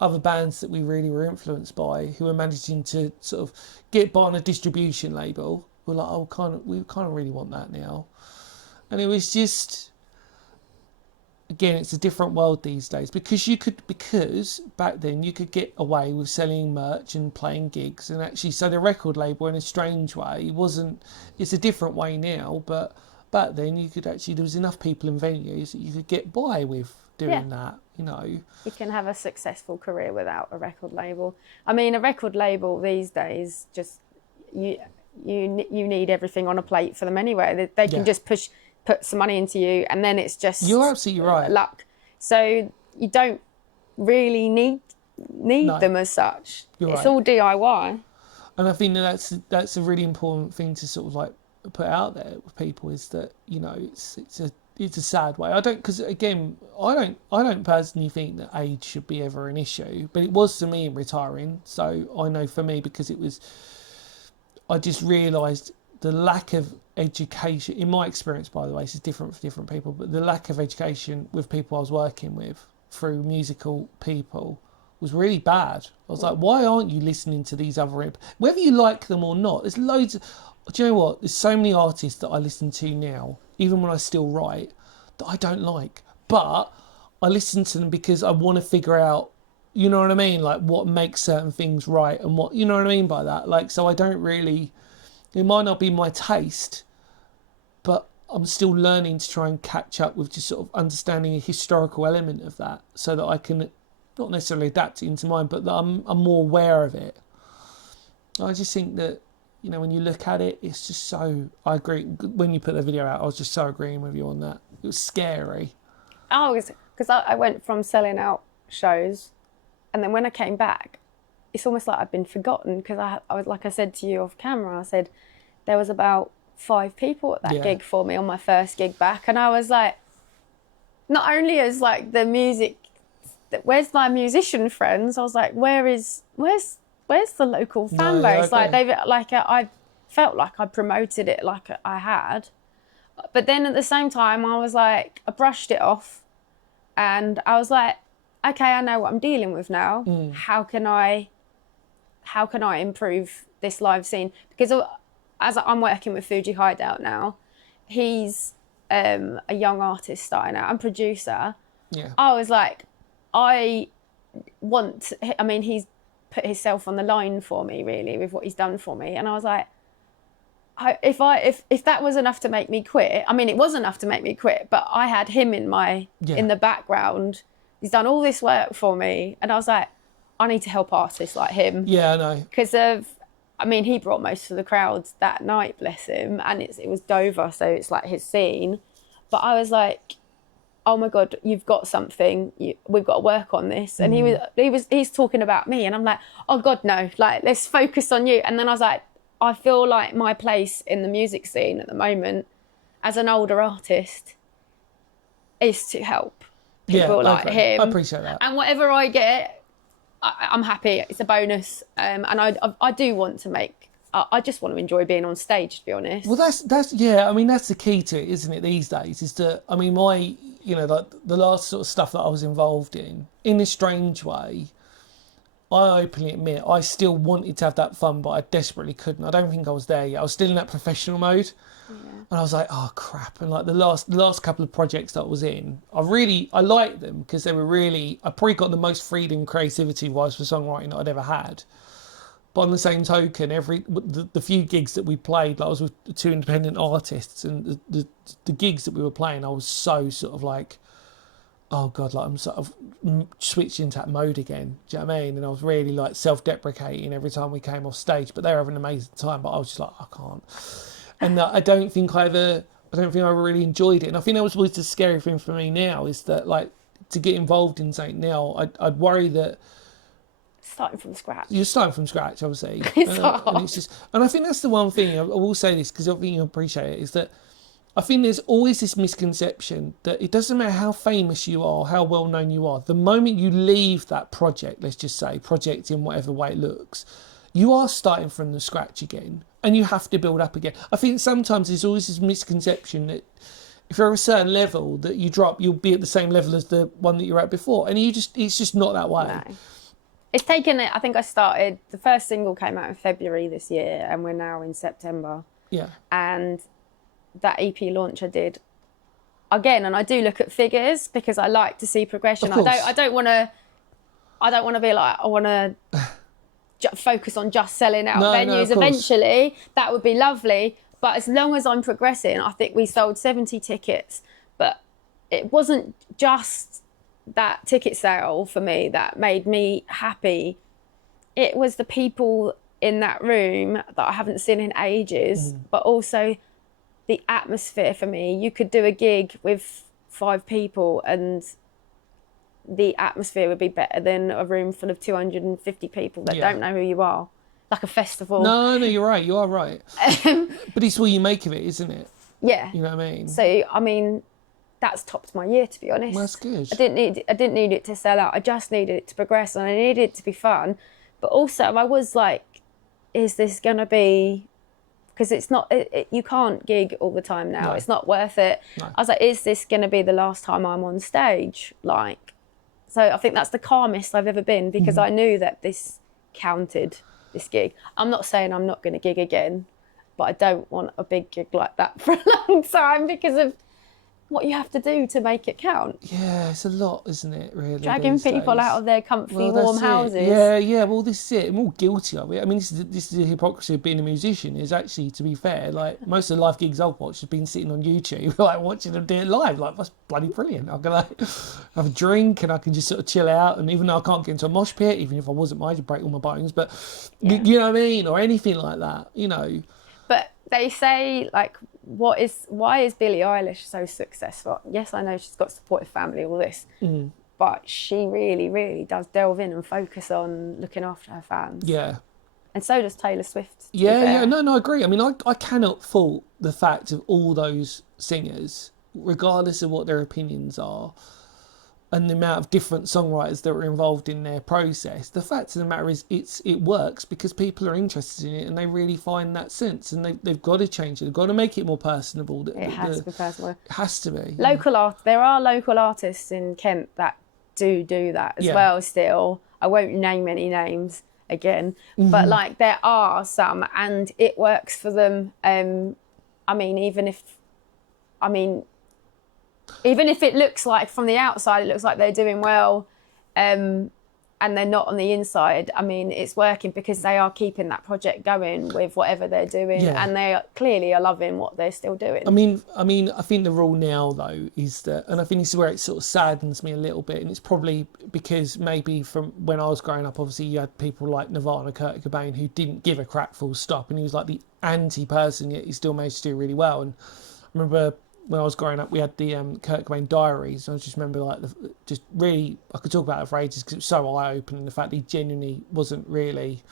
other bands that we really were influenced by who were managing to sort of get by on a distribution label, we're like, oh, we kind of really want that now. And it was just, again, it's a different world these days because back then you could get away with selling merch and playing gigs, and actually, so the record label in a strange way it's a different way now, but back then there was enough people in venues that you could get by with doing that, you know. You can have a successful career without a record label. I mean, a record label these days, just you need everything on a plate for them anyway. They can just put some money into you, and then it's just you're absolutely right, luck. So you don't really need them as such. It's all DIY. And I think that's a really important thing to sort of like put out there with people, is that, you know, it's a sad way. I don't personally think that age should be ever an issue, but it was for me in retiring. So I know for me, because I just realised the lack of education, in my experience, by the way, this is different for different people, but the lack of education with people I was working with through musical people was really bad. I was like, why aren't you listening to these other, whether you like them or not? There's loads of, do you know what? There's so many artists that I listen to now, even when I still write, that I don't like. But I listen to them because I want to figure out, you know what I mean? Like what makes certain things right and what, you know what I mean by that? Like, so I don't really, it might not be my taste, but I'm still learning to try and catch up with just sort of understanding a historical element of that, so that I can not necessarily adapt it into mine, but that I'm more aware of it. I just think that, you know, when you look at it, it's just so, I agree. When you put the video out, I was just so agreeing with you on that. It was scary. Oh, because I went from selling out shows, and then when I came back, it's almost like I've been forgotten, because I was, like I said to you off camera, I said there was about 5 people at that gig for me on my first gig back, and I was like, not only as like the music, where's my musician friends? I was like, where's the local fan base? I felt like I promoted it like I had, but then at the same time I was like, I brushed it off, and I was like, okay, I know what I'm dealing with now. How can I improve this live scene? Because as I'm working with Fuji Hideout now, he's a young artist starting out. I'm producer. Yeah. I was like, he's put himself on the line for me, really, with what he's done for me. And I was like, if that was enough to make me quit, I mean, it was enough to make me quit, but I had him in the background. He's done all this work for me. And I was like, I need to help artists like him. Yeah, I know. Because he brought most of the crowds that night, bless him, and it was Dover, so it's like his scene. But I was like, oh my God, you've got something. We've got to work on this. And he's talking about me, and I'm like, oh God, no, like, let's focus on you. And then I was like, I feel like my place in the music scene at the moment as an older artist is to help people like him. I appreciate that. And whatever I get, I'm happy. It's a bonus. And I do want to make, I just want to enjoy being on stage, to be honest. Well, that's yeah. I mean, that's the key to it, isn't it? These days, is that I mean, like the last sort of stuff that I was involved in a strange way, I openly admit I still wanted to have that fun, but I desperately couldn't. I don't think I was there yet. I was still in that professional mode, and I was like, oh crap. And like the last couple of projects that I was in, I liked them because they were really. I probably got the most freedom, creativity wise for songwriting that I'd ever had. But on the same token, the few gigs that we played, like I was with two independent artists, and the gigs that we were playing, I was so sort of like, oh God, like I'm sort of switched into that mode again. Do you know what I mean? And I was really like self-deprecating every time we came off stage. But they were having an amazing time. But I was just like, I can't. And I don't think I ever really enjoyed it. And I think that was always the scary thing for me now, is that like to get involved in something now, I'd worry that. Starting from scratch. You're starting from scratch, obviously. It's hard. And it's just, and I think that's the one thing, I will say this because I think you'll appreciate it, is that I think there's always this misconception that it doesn't matter how famous you are, how well known you are, the moment you leave that project, let's just say, project in whatever way it looks, you are starting from the scratch again and you have to build up again. I think sometimes there's always this misconception that if you're at a certain level that you drop, you'll be at the same level as the one that you're at before. And it's just not that way. No. It's taken it. I think the first single came out in February this year, and we're now in September. Yeah. And that EP launch I did, again, and I do look at figures because I like to see progression. I don't want to be like, I want to focus on just selling out venues. Eventually, that would be lovely. But as long as I'm progressing, I think we sold 70 tickets, but it wasn't just that ticket sale for me that made me happy. It was the people in that room that I haven't seen in ages, but also the atmosphere for me. You could do a gig with 5 people and the atmosphere would be better than a room full of 250 people that don't know who you are, like a festival. No, you're right. You are right. But it's what you make of it, isn't it? Yeah. You know what I mean? So, I mean, that's topped my year, to be honest. Well, that's good. I didn't need it to sell out. I just needed it to progress, and I needed it to be fun. But also, I was like, is this gonna be? Because it's not. You can't gig all the time now. No. It's not worth it. No. I was like, is this gonna be the last time I'm on stage? Like, so I think that's the calmest I've ever been, because I knew that this counted. This gig. I'm not saying I'm not going to gig again, but I don't want a big gig like that for a long time because of what you have to do to make it count. Yeah, it's a lot, isn't it, really? Dragging people out of their comfy, warm houses. Yeah, well, this is it. I'm all guilty of it. I mean, this is the hypocrisy of being a musician, is actually, to be fair, like, most of the live gigs I've watched have been sitting on YouTube, like, watching them do it live. Like, that's bloody brilliant. I can, like, have a drink and I can just sort of chill out, and even though I can't get into a mosh pit, even if I wasn't, I'd break all my bones, but, you know what I mean? Or anything like that, you know. But they say, like, why is Billie Eilish so successful? Yes, I know she's got a supportive family, all this, but she really, really does delve in and focus on looking after her fans. Yeah. And so does Taylor Swift. Yeah, no, I agree. I mean, I cannot fault the fact of all those singers, regardless of what their opinions are, and the amount of different songwriters that were involved in their process. The fact of the matter is, it works because people are interested in it and they really find that sense, and they've got to change it. They've got to make it more personable. It has to be personal. It has to be. There are local artists in Kent that do that as well still. I won't name any names again, but like there are some, and it works for them. I mean, even if it looks like from the outside, it looks like they're doing well, and and they're not on the inside, I mean, it's working because they are keeping that project going with whatever they're doing, and they clearly are loving what they're still doing. I mean, I think the rule now though is that, and I think this is where it sort of saddens me a little bit, and it's probably because maybe from when I was growing up, obviously you had people like Nirvana, Kurt Cobain, who didn't give a crap full stop, and he was like the anti-person, yet he still managed to do really well. And I remember when I was growing up, we had the Kurt Cobain diaries. And I just remember just really, I could talk about it for ages because it was so eye-opening. The fact that he genuinely wasn't really,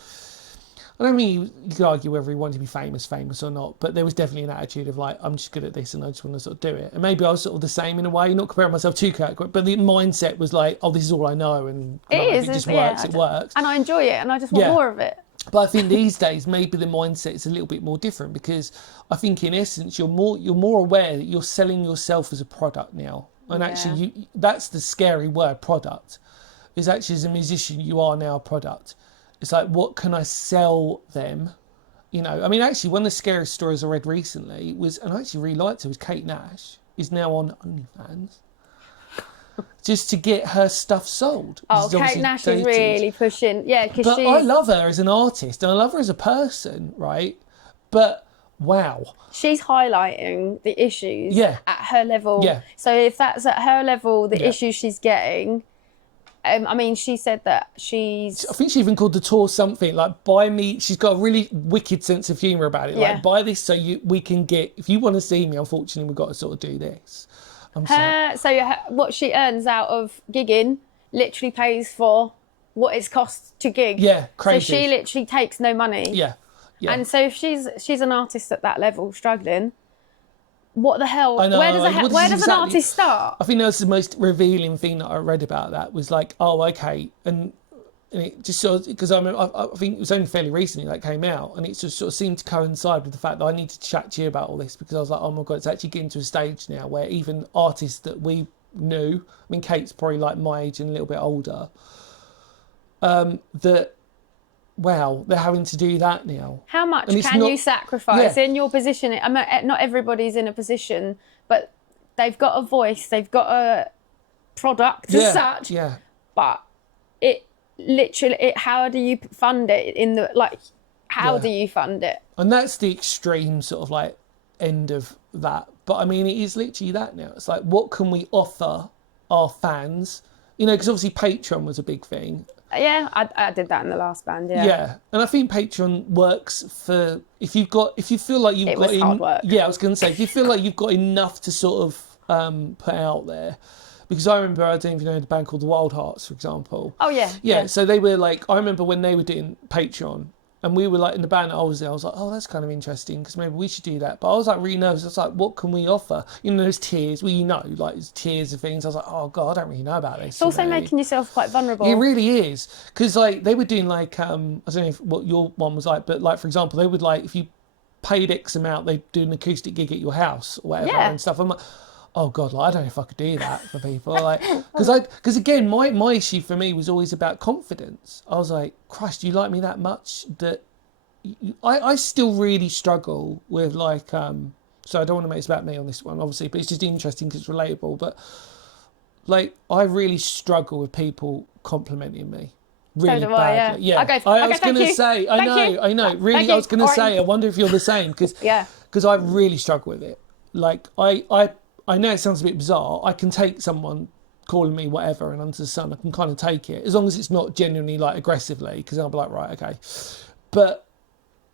I don't mean you could argue whether he wanted to be famous or not, but there was definitely an attitude of like, I'm just good at this and I just want to sort of do it. And maybe I was sort of the same in a way, not comparing myself to Kurt Cobain, but the mindset was like, oh, this is all I know, and if it just works, it works. And I enjoy it, and I just want more of it. But I think these days maybe the mindset is a little bit more different, because I think in essence you're more aware that you're selling yourself as a product now. And actually that's the scary word, product. Is actually, as a musician, you are now a product. It's like, what can I sell them? You know, I mean, actually one of the scariest stories I read recently was, and I actually really liked it, was Kate Nash is now on OnlyFans. Just to get her stuff sold. Oh, Kate Nash is really pushing. Yeah, because I love her as an artist and I love her as a person, right? But wow. She's highlighting the issues at her level. Yeah. So if that's at her level, the issues she's getting, I mean, she said that I think she even called the tour something like, buy me. She's got a really wicked sense of humour about it. Like, buy this so we can get, if you want to see me, unfortunately, we've got to sort of do this. What she earns out of gigging literally pays for what it's cost to gig. Yeah, crazy. So she literally takes no money. Yeah. And so if she's an artist at that level struggling, what the hell? I know, where does an artist start? I think that's the most revealing thing that I read about that was like, oh, okay, and it just sort of, because I think it was only fairly recently that came out, and it just sort of seemed to coincide with the fact that I needed to chat to you about all this, because I was like, oh my god, it's actually getting to a stage now where even artists that we knew, I mean, Kate's probably like my age and a little bit older, that wow, they're having to do that now. How much can you sacrifice in your position? I mean, not everybody's in a position, but they've got a voice, they've got a product as such. Yeah. But it literally, how do you fund it how do you fund it? And that's the extreme sort of like end of that. But I mean, it is literally that now. It's like, what can we offer our fans? You know, because obviously Patreon was a big thing. Yeah, I did that in the last band. Yeah, and I think Patreon works for if you feel like you've got hard work. Yeah, I was going to say, if you feel like you've got enough to sort of put out there, because I remember, I don't know if you know the band called the Wild Hearts, for example. Oh yeah. Yeah. So they were like, I remember when they were doing Patreon, and we were like in the band that I was in, I was like, oh, that's kind of interesting because maybe we should do that. But I was like really nervous. I was like, what can we offer? You know, there's tiers. Well, you know, like there's tiers of things. I was like, oh god, I don't really know about this. It's also making yourself quite vulnerable. It really is, because like they were doing like I don't know what your one was like, but like for example, they would like if you paid X amount, they'd do an acoustic gig at your house or whatever and stuff. I'm like, oh god, like, I don't know if I could do that for people, like, because again, my issue for me was always about confidence. I was like, Christ, do you like me that much that I still really struggle with like so I don't want to make this about me on this one, obviously, but it's just interesting because it's relatable. But like, I really struggle with people complimenting me really badly. Yeah. I was going to say, I know. Really, I was going to say, I wonder if you're the same, because I really struggle with it. Like, I know it sounds a bit bizarre. I can take someone calling me whatever and under the sun, I can kind of take it, as long as it's not genuinely like aggressively, because I'll be like, right, okay. But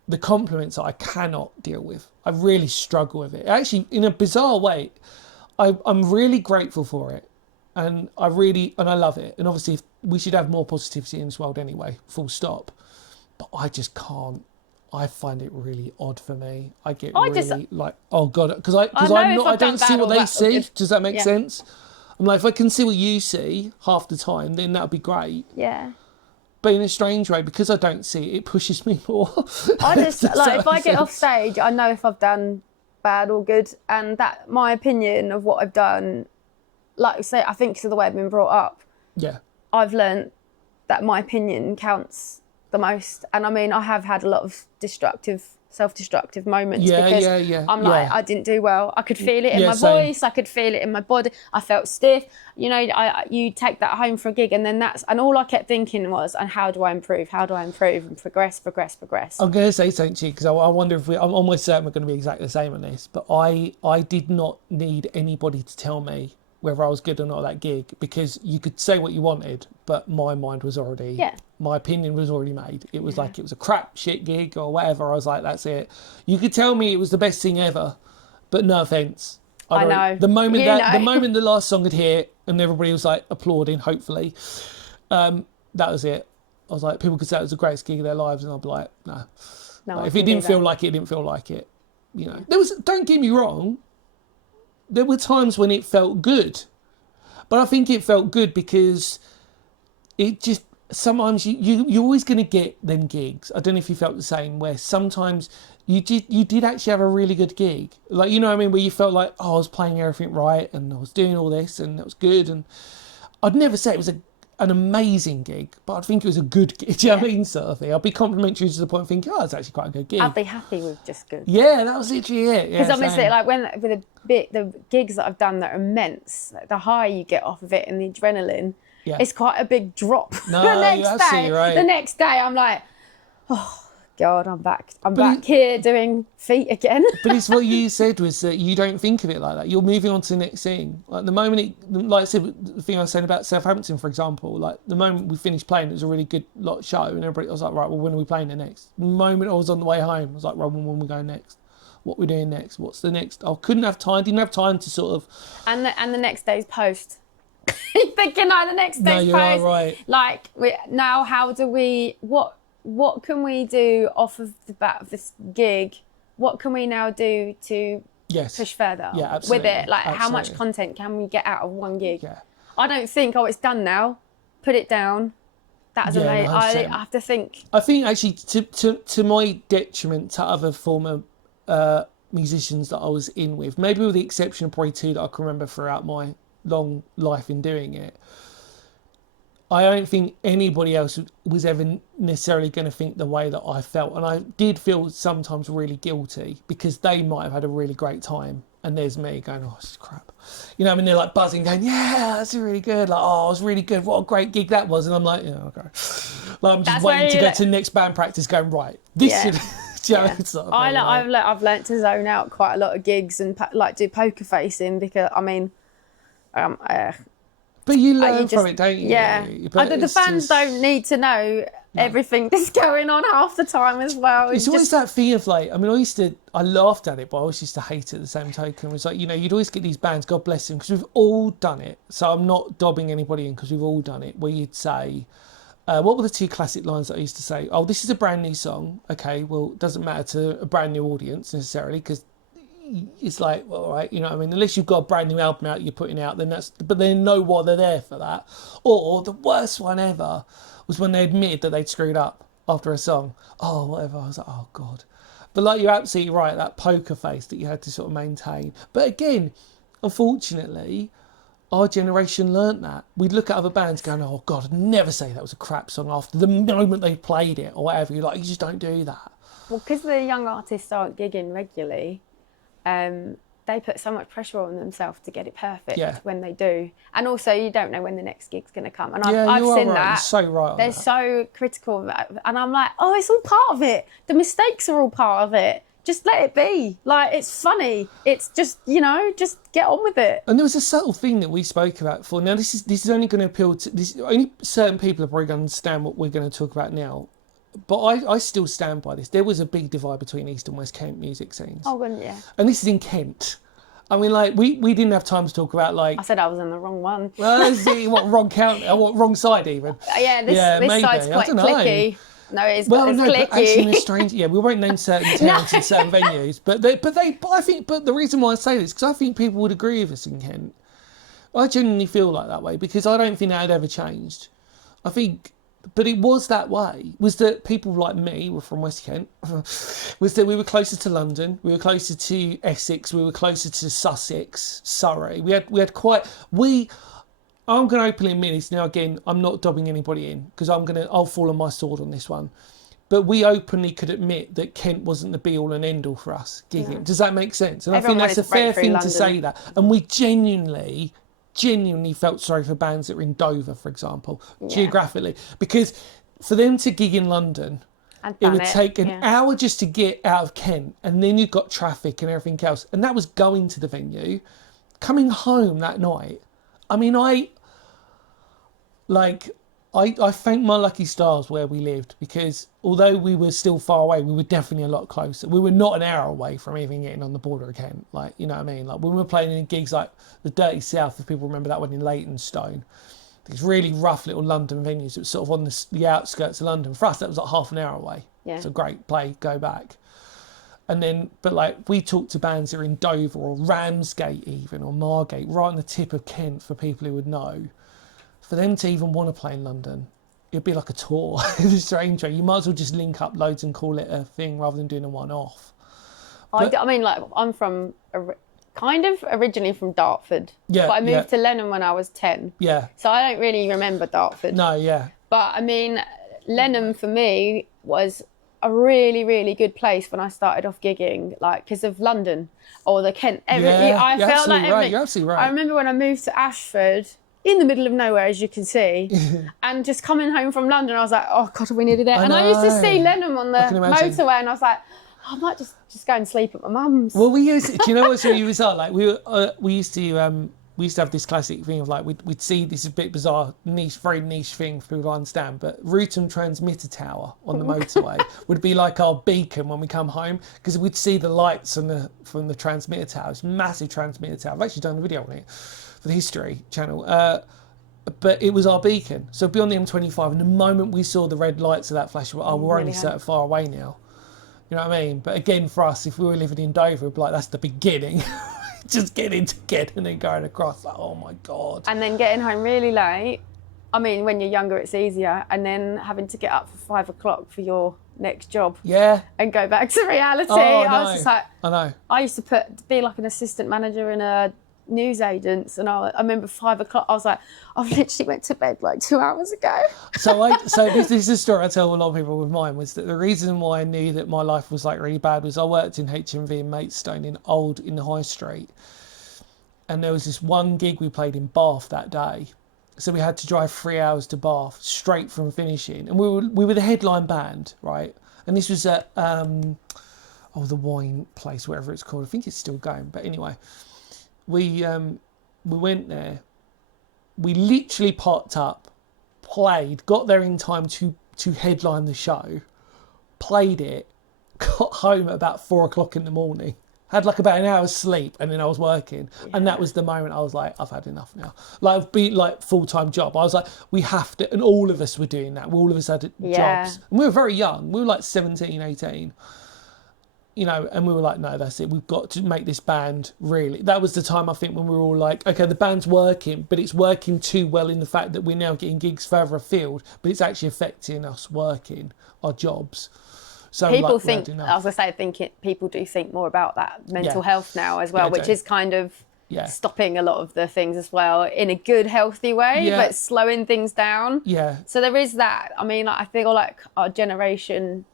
the compliments I cannot deal with. I really struggle with it. Actually, in a bizarre way, I'm really grateful for it. And I love it. And obviously, we should have more positivity in this world anyway, full stop. But I just can't. I find it really odd for me. I get like, oh God, because I don't see what they see. Does that make sense? I'm like, if I can see what you see half the time, then that would be great. Yeah. But in a strange way, because I don't see it, it pushes me more. I just like, if I get off stage, I know if I've done bad or good, and that my opinion of what I've done, like I say, I think because of the way I've been brought up. Yeah. I've learnt that my opinion counts the most, and I mean, I have had a lot of destructive self-destructive moments Yeah, because yeah. I'm like, yeah. I didn't do well. I could feel it in Yeah, my same. voice. I could feel it in my body. I felt stiff. You know, you take that home for a gig, and then and all I kept thinking was, and how do I improve? How do I improve and progress? I'm going to say something to you because I wonder if I'm almost certain we're going to be exactly the same on this. But I did not need anybody to tell me whether I was good or not at that gig, because you could say what you wanted, but my mind was already, my opinion was already made. It was like it was a crap shit gig or whatever. I was like, that's it. You could tell me it was the best thing ever, but no offence. I know. The moment the moment the last song had hit and everybody was like applauding, hopefully, that was it. I was like, people could say it was the greatest gig of their lives, and I'd be like, no. Like, if it didn't feel like it, it didn't feel like it. You know, there was. Don't get me wrong. There were times when it felt good, but I think it felt good because it just sometimes you're always going to get them gigs. I don't know if you felt the same, where sometimes you did actually have a really good gig, like, you know what I mean, where you felt like, oh, I was playing everything right and I was doing all this and it was good. And I'd never say it was an amazing gig, but I think it was a good gig. Do you know what I mean, sort of thing? I'd be complimentary to the point of thinking, oh, it's actually quite a good gig. I'd be happy with just good. Yeah, that was literally it. Because obviously, like with the gigs that I've done that are immense, like the high you get off of it and the adrenaline, it's quite a big drop. No, the next you're absolutely right. The next day, I'm like, oh God, I'm back. I'm back here doing feet again. But it's what you said, was that you don't think of it like that. You're moving on to the next thing. Like the moment like I said, the thing I was saying about Southampton, for example, like the moment we finished playing, it was a really good show, and everybody, I was like, right, well, when are we playing the next? The moment I was on the way home, I was like, right, when are we going next? What are we doing next? What's the next? I didn't have time to sort of. And the next day's post. Thinking like the next day's post. No, you are right. Like now, how do we? What can we do off of the bat of this gig? What can we now do to push further with it? Like, how much content can we get out of one gig? Yeah. I don't think, oh, it's done now, put it down. That's amazing. I have to think. I think actually, to my detriment to other former musicians that I was in with, maybe with the exception of probably two that I can remember throughout my long life in doing it, I don't think anybody else was ever necessarily going to think the way that I felt. And I did feel sometimes really guilty because they might have had a really great time. And there's me going, oh, this is crap. You know, I mean, they're like buzzing, going, yeah, that's really good. Like, oh, it was really good. What a great gig that was. And I'm like, yeah, okay. Like, I'm just waiting to go to the next band practice going, right, this should... Sort of I've learnt to zone out quite a lot of gigs and like do poker facing because, I mean... But you learn from it, don't you? Yeah. The fans don't need to know everything that's going on half the time as well. It's always that feeling of like, I mean, I laughed at it, but I always used to hate it at the same token. It was like, you know, you'd always get these bands, God bless them, because we've all done it. So I'm not dobbing anybody in because we've all done it, where you'd say, what were the two classic lines that I used to say? Oh, this is a brand new song. Okay, well, it doesn't matter to a brand new audience necessarily, because it's like, well, all right, you know what I mean? Unless you've got a brand new album out you're putting out, then but they know why they're there for that. Or the worst one ever was when they admitted that they'd screwed up after a song. Oh, whatever. I was like, oh, God. But like, you're absolutely right, that poker face that you had to sort of maintain. But again, unfortunately, our generation learnt that. We'd look at other bands going, oh, God, I'd never say that was a crap song after the moment they played it or whatever. You're like, you just don't do that. Well, because the young artists aren't gigging regularly, they put so much pressure on themselves to get it perfect when they do. And also, you don't know when the next gig's going to come. And I've seen that. You're so right on They're so critical of that. And I'm like, oh, it's all part of it. The mistakes are all part of it. Just let it be. Like, it's funny. It's just, you know, just get on with it. And there was a subtle thing that we spoke about before. Now, this is only going to appeal to... only certain people are probably going to understand what we're going to talk about now. But I still stand by this. There was a big divide between East and West Kent music scenes. Oh, well, yeah. And this is in Kent. I mean, like, we didn't have time to talk about, like... I said I was in the wrong one. Well, wrong county? What, wrong side, even? This side's quite clicky. No, it's clicky. But actually, in a strange... Yeah, we won't name certain towns and certain venues. But the reason why I say this, because I think people would agree with us in Kent. I genuinely feel like that way, because I don't think that had ever changed. I think... But it was that way, was that people like me, were from West Kent, was that we were closer to London, we were closer to Essex, we were closer to Sussex, Surrey. I'm going to openly admit this now. Again, I'm not dobbing anybody in because I'll fall on my sword on this one. but we openly could admit that Kent wasn't the be all and end all for us gigging. No. Does that make sense? And Everyone I think that's a wanted to break fair through thing to London. say that. And we genuinely felt sorry for bands that were in Dover, for example, geographically, because for them to gig in London, And it would Thanet, take an hour just to get out of Kent, and then you've got traffic and everything else. And that was going to the venue. Coming home that night, I mean, I thank my lucky stars where we lived, because although we were still far away, we were definitely a lot closer. We were not an hour away from even getting on the border of Kent. Like, you know what I mean? Like when we were playing in gigs like the Dirty South, if people remember that one in Leytonstone, these really rough little London venues. It was sort of on the outskirts of London. For us, that was like half an hour away. Yeah. So great, play, go back. And then, but like we talked to bands that are in Dover or Ramsgate even, or Margate, right on the tip of Kent for people who would know. For them to even want to play in London, it'd be like a tour. It's a strange way. You might as well just link up loads and call it a thing rather than doing a one-off. I mean, like, I'm from kind of originally from Dartford. Yeah, but I moved to Lenham when I was 10. Yeah. So I don't really remember Dartford. No, yeah. But I mean, Lenham for me was a really, really good place when I started off gigging, like because of London or the Kent. I felt like You're absolutely right. I remember when I moved to Ashford, in the middle of nowhere, as you can see, and just coming home from London, I was like, oh God, are we nearly there? And I used to see Lenham on the motorway, and I was like, I might just go and sleep at my mum's. Well, do you know what's really bizarre? Like we used to have this classic thing of like we'd see this is a bit bizarre, very niche thing for people to understand, but Rootham Transmitter Tower on the motorway would be like our beacon when we come home, because we'd see the lights from the transmitter tower. It's a massive transmitter tower. I've actually done a video on it for the History Channel. But it was our beacon. So beyond the M25, and the moment we saw the red lights of that flash, we're only so far away now. You know what I mean? But again, for us, if we were living in Dover, it'd be like, that's the beginning. Just getting to Kent and then going across, like, oh my God. And then getting home really late. I mean, when you're younger, it's easier. And then having to get up for 5 o'clock for your next job. Yeah. And go back to reality. Oh, I was just like, I know. I used to be like an assistant manager in a newsagents, and I remember 5 o'clock, I was like, I literally went to bed like 2 hours ago. So this is a story I tell a lot of people with mine, was that the reason why I knew that my life was like really bad was I worked in HMV in Maidstone in the High Street, and there was this one gig we played in Bath that day, so we had to drive 3 hours to Bath straight from finishing, and we were the headline band, right? And this was at the wine place, whatever it's called. I think it's still going, but anyway. We went there, we literally parked up, played, got there in time to headline the show, played it, got home at about 4 o'clock in the morning, had like about an hour's sleep, and then I was working. Yeah. And that was the moment I was like, I've had enough now. Like, I've been like full-time job. I was like, we have to, and all of us were doing that. All of us had jobs. And we were very young. We were like 17, 18. You know, and we were like, no, that's it. We've got to make this band really. That was the time, I think, when we were all like, okay, the band's working, but it's working too well in the fact that we're now getting gigs further afield, but it's actually affecting us working, our jobs. So people think, I was going to say, people do think more about that mental health now as well, which is kind of stopping a lot of the things as well in a good, healthy way, but slowing things down. Yeah. So there is that. I mean, I feel like our generation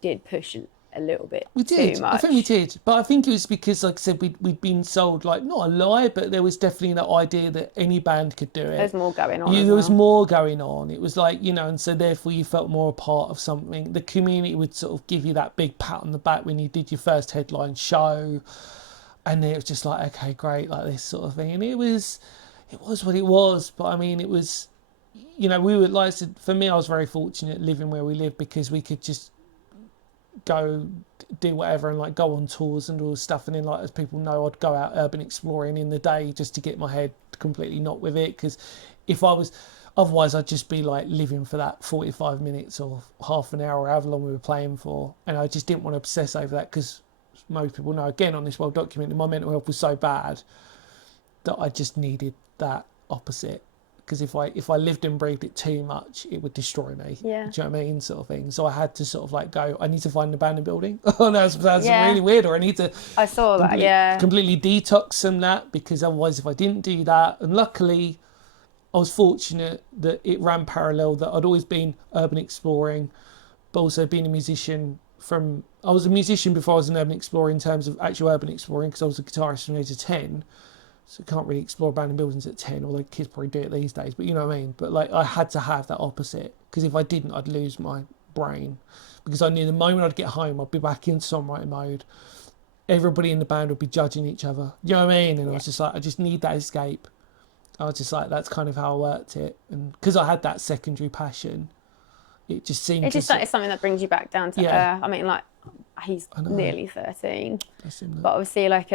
did push a little bit too much. I think we did, but I think it was because, like I said, we'd been sold, like, not a lie, but there was definitely that idea that any band could do it. There's more going on. There was more going on. It was like, you know, and so therefore you felt more a part of something. The community would sort of give you that big pat on the back when you did your first headline show, and then it was just like, okay, great, like this sort of thing. And it was what it was. But I mean, it was, you know, we were, like I said, for me, I was very fortunate living where we live, because we could just go do whatever and like go on tours and all this stuff, and then, like, as people know, I'd go out urban exploring in the day just to get my head completely not with it, because otherwise I'd just be like living for that 45 minutes or half an hour, however long we were playing for, and I just didn't want to obsess over that, because most people know, again, on this well documented, my mental health was so bad that I just needed that opposite. Because if I lived and breathed it too much, it would destroy me. Yeah. Do you know what I mean? Sort of thing. So I had to sort of like go, I need to find an abandoned building. Oh, that's really weird. Or I need to... I saw that, completely detox from that, because otherwise if I didn't do that... And luckily, I was fortunate that it ran parallel, that I'd always been urban exploring, but also being a musician I was a musician before I was an urban explorer in terms of actual urban exploring, because I was a guitarist from the age of 10. So can't really explore abandoned buildings at 10, although kids probably do it these days, but you know what I mean? But like, I had to have that opposite, because if I didn't, I'd lose my brain, because I knew the moment I'd get home, I'd be back in songwriting mode. Everybody in the band would be judging each other. You know what I mean? And I was just like, I just need that escape. I was just like, that's kind of how I worked it. And because I had that secondary passion, it just seemed it's something that brings you back down to earth. I mean, like, he's nearly 13. But obviously, like,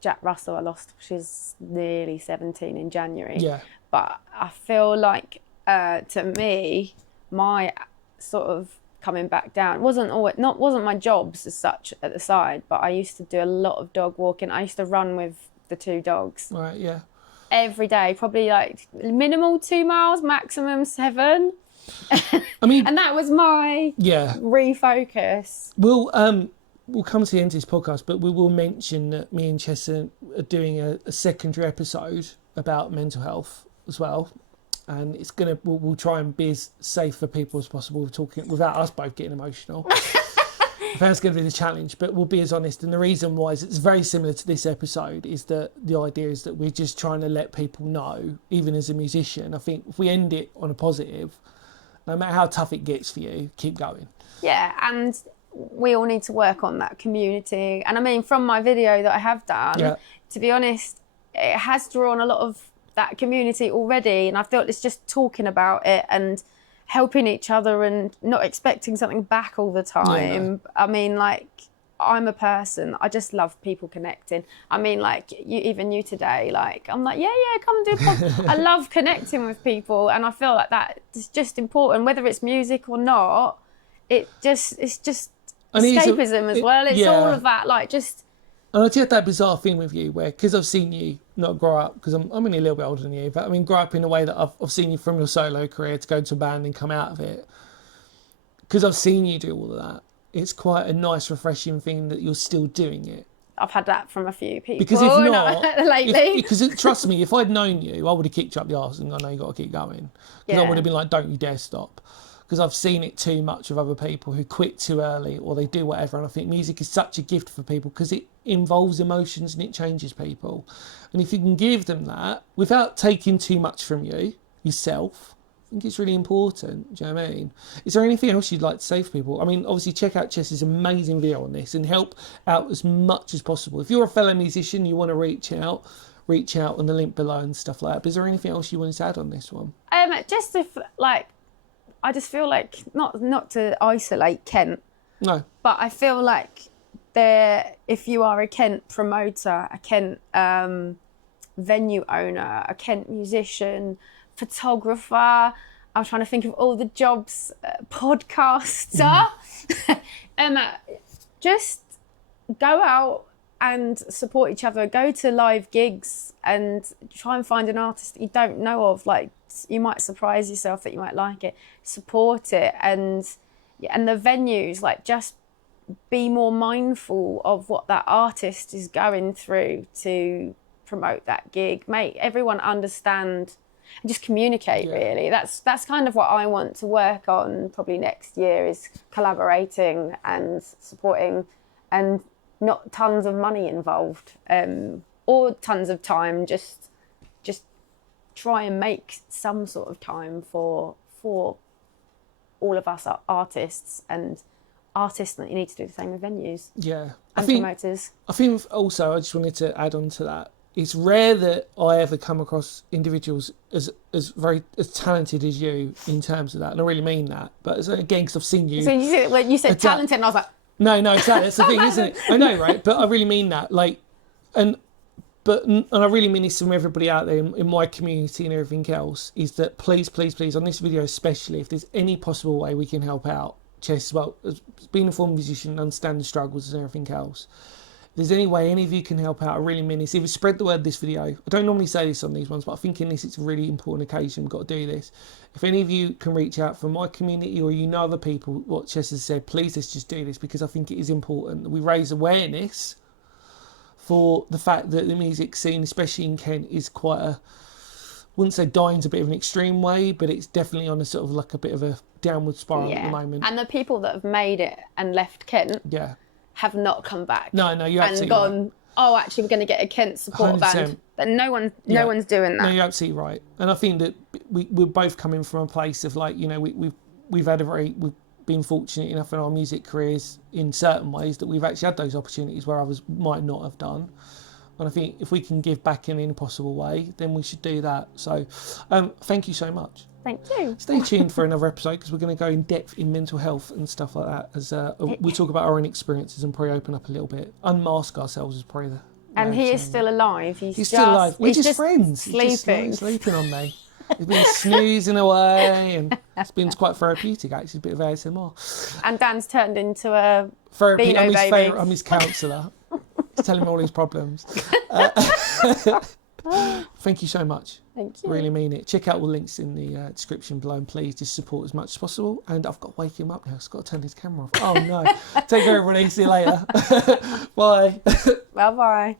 Jack Russell, I lost, she's nearly 17 in January. Yeah. But I feel like, to me, my sort of coming back down wasn't my jobs as such at the side, but I used to do a lot of dog walking. I used to run with the 2 dogs. Right, yeah. Every day, probably like minimal 2 miles, maximum 7. I mean, and that was my refocus. We'll come to the end of this podcast, but we will mention that me and Chessa are doing a secondary episode about mental health as well. And it's we'll try and be as safe for people as possible. We're talking without us both getting emotional. That's going to be the challenge, but we'll be as honest. And the reason why is it's very similar to this episode, is that the idea is that we're just trying to let people know, even as a musician, I think if we end it on a positive, no matter how tough it gets for you, keep going. Yeah, and we all need to work on that community. And I mean, from my video that I have done, to be honest, it has drawn a lot of that community already. And I feel it's just talking about it and helping each other and not expecting something back all the time. Yeah. I mean, like, I'm a person, I just love people connecting. I mean, like, you today, like, I'm like, yeah, come and do a podcast. I love connecting with people, and I feel like that is just important, whether it's music or not. It's just escapism as well. It's all of that, like, just... And I just had that bizarre thing with you where, because I've seen you not grow up, because I'm only a little bit older than you, but I mean, grow up in a way that I've seen you from your solo career to go to a band and come out of it. Because I've seen you do all of that. It's quite a nice, refreshing thing that you're still doing it. I've had that from a few people. Because if not, lately. Because trust me, if I'd known you, I would have kicked you up the arse and gone, no, you got to keep going. Because I would have been like, don't you dare stop. Because I've seen it too much with other people who quit too early or they do whatever. And I think music is such a gift for people because it involves emotions and it changes people. And if you can give them that without taking too much from yourself, I think it's really important. Do you know what I mean? Is there anything else you'd like to say for people? I mean, obviously, check out Chessa's amazing video on this and help out as much as possible. If you're a fellow musician, you want to reach out on the link below and stuff like that. But is there anything else you wanted to add on this one? Just if, like, I just feel like, not to isolate Kent. No. But I feel like if you are a Kent promoter, a Kent venue owner, a Kent musician, photographer, I'm trying to think of all the jobs, podcaster, just go out and support each other, go to live gigs and try and find an artist that you don't know of. Like, you might surprise yourself that you might like it, support it. And the venues, like, just be more mindful of what that artist is going through to promote that gig, make everyone understand and just communicate. Really, that's kind of what I want to work on probably next year, is collaborating and supporting, and not tons of money involved, or tons of time, just try and make some sort of time for all of us artists, and artists that you need to do the same with venues. Yeah. And promoters. I think also, I just wanted to add on to that, it's rare that I ever come across individuals as talented as you in terms of that, and I really mean that. But again, because I've seen you. So when you said talented, and I was like, no, exactly. That's the thing, isn't it? I know, right? But I really mean that. Like, and I really mean this from everybody out there in my community and everything else, is that please, on this video especially, if there's any possible way we can help out Chess, well, as being a former musician, understand the struggles and everything else. If there's any way any of you can help out, I really mean this. Either spread the word of this video. I don't normally say this on these ones, but I think in this it's a really important occasion. We've got to do this. If any of you can reach out from my community, or you know other people, what Chess has said, please let's just do this, because I think it is important that we raise awareness for the fact that the music scene, especially in Kent, is quite wouldn't say dying's a bit of an extreme way, but it's definitely on a sort of like a bit of a downward spiral at the moment. And the people that have made it and left Kent have not come back. No, you're and absolutely gone, right. Oh, actually, we're going to get a Kent supporter 100%. band. But no one's doing that. No, you're absolutely right. And I think that we're both coming from a place of like, you know, we've been fortunate enough in our music careers in certain ways that we've actually had those opportunities where others might not have done. And I think if we can give back in any possible way, then we should do that. So thank you so much. Thank you. Stay tuned for another episode because we're going to go in depth in mental health and stuff like that. As we talk about our own experiences and probably open up a little bit. Unmask ourselves is probably the... And he is still alive. He's still alive. We're just friends. Sleeping. He's just sleeping on me. He's been snoozing away and it's been quite therapeutic actually, a bit of ASMR. And Dan's turned into a therapy. Beano baby. I'm his counsellor. He's telling me all his problems. Thank you so much. Thank you. Really mean it. Check out all the links in the description below and please just support as much as possible. And I've got to wake him up now. I've got to turn his camera off. Oh no. Take care everybody. See you later. Bye. Bye-bye.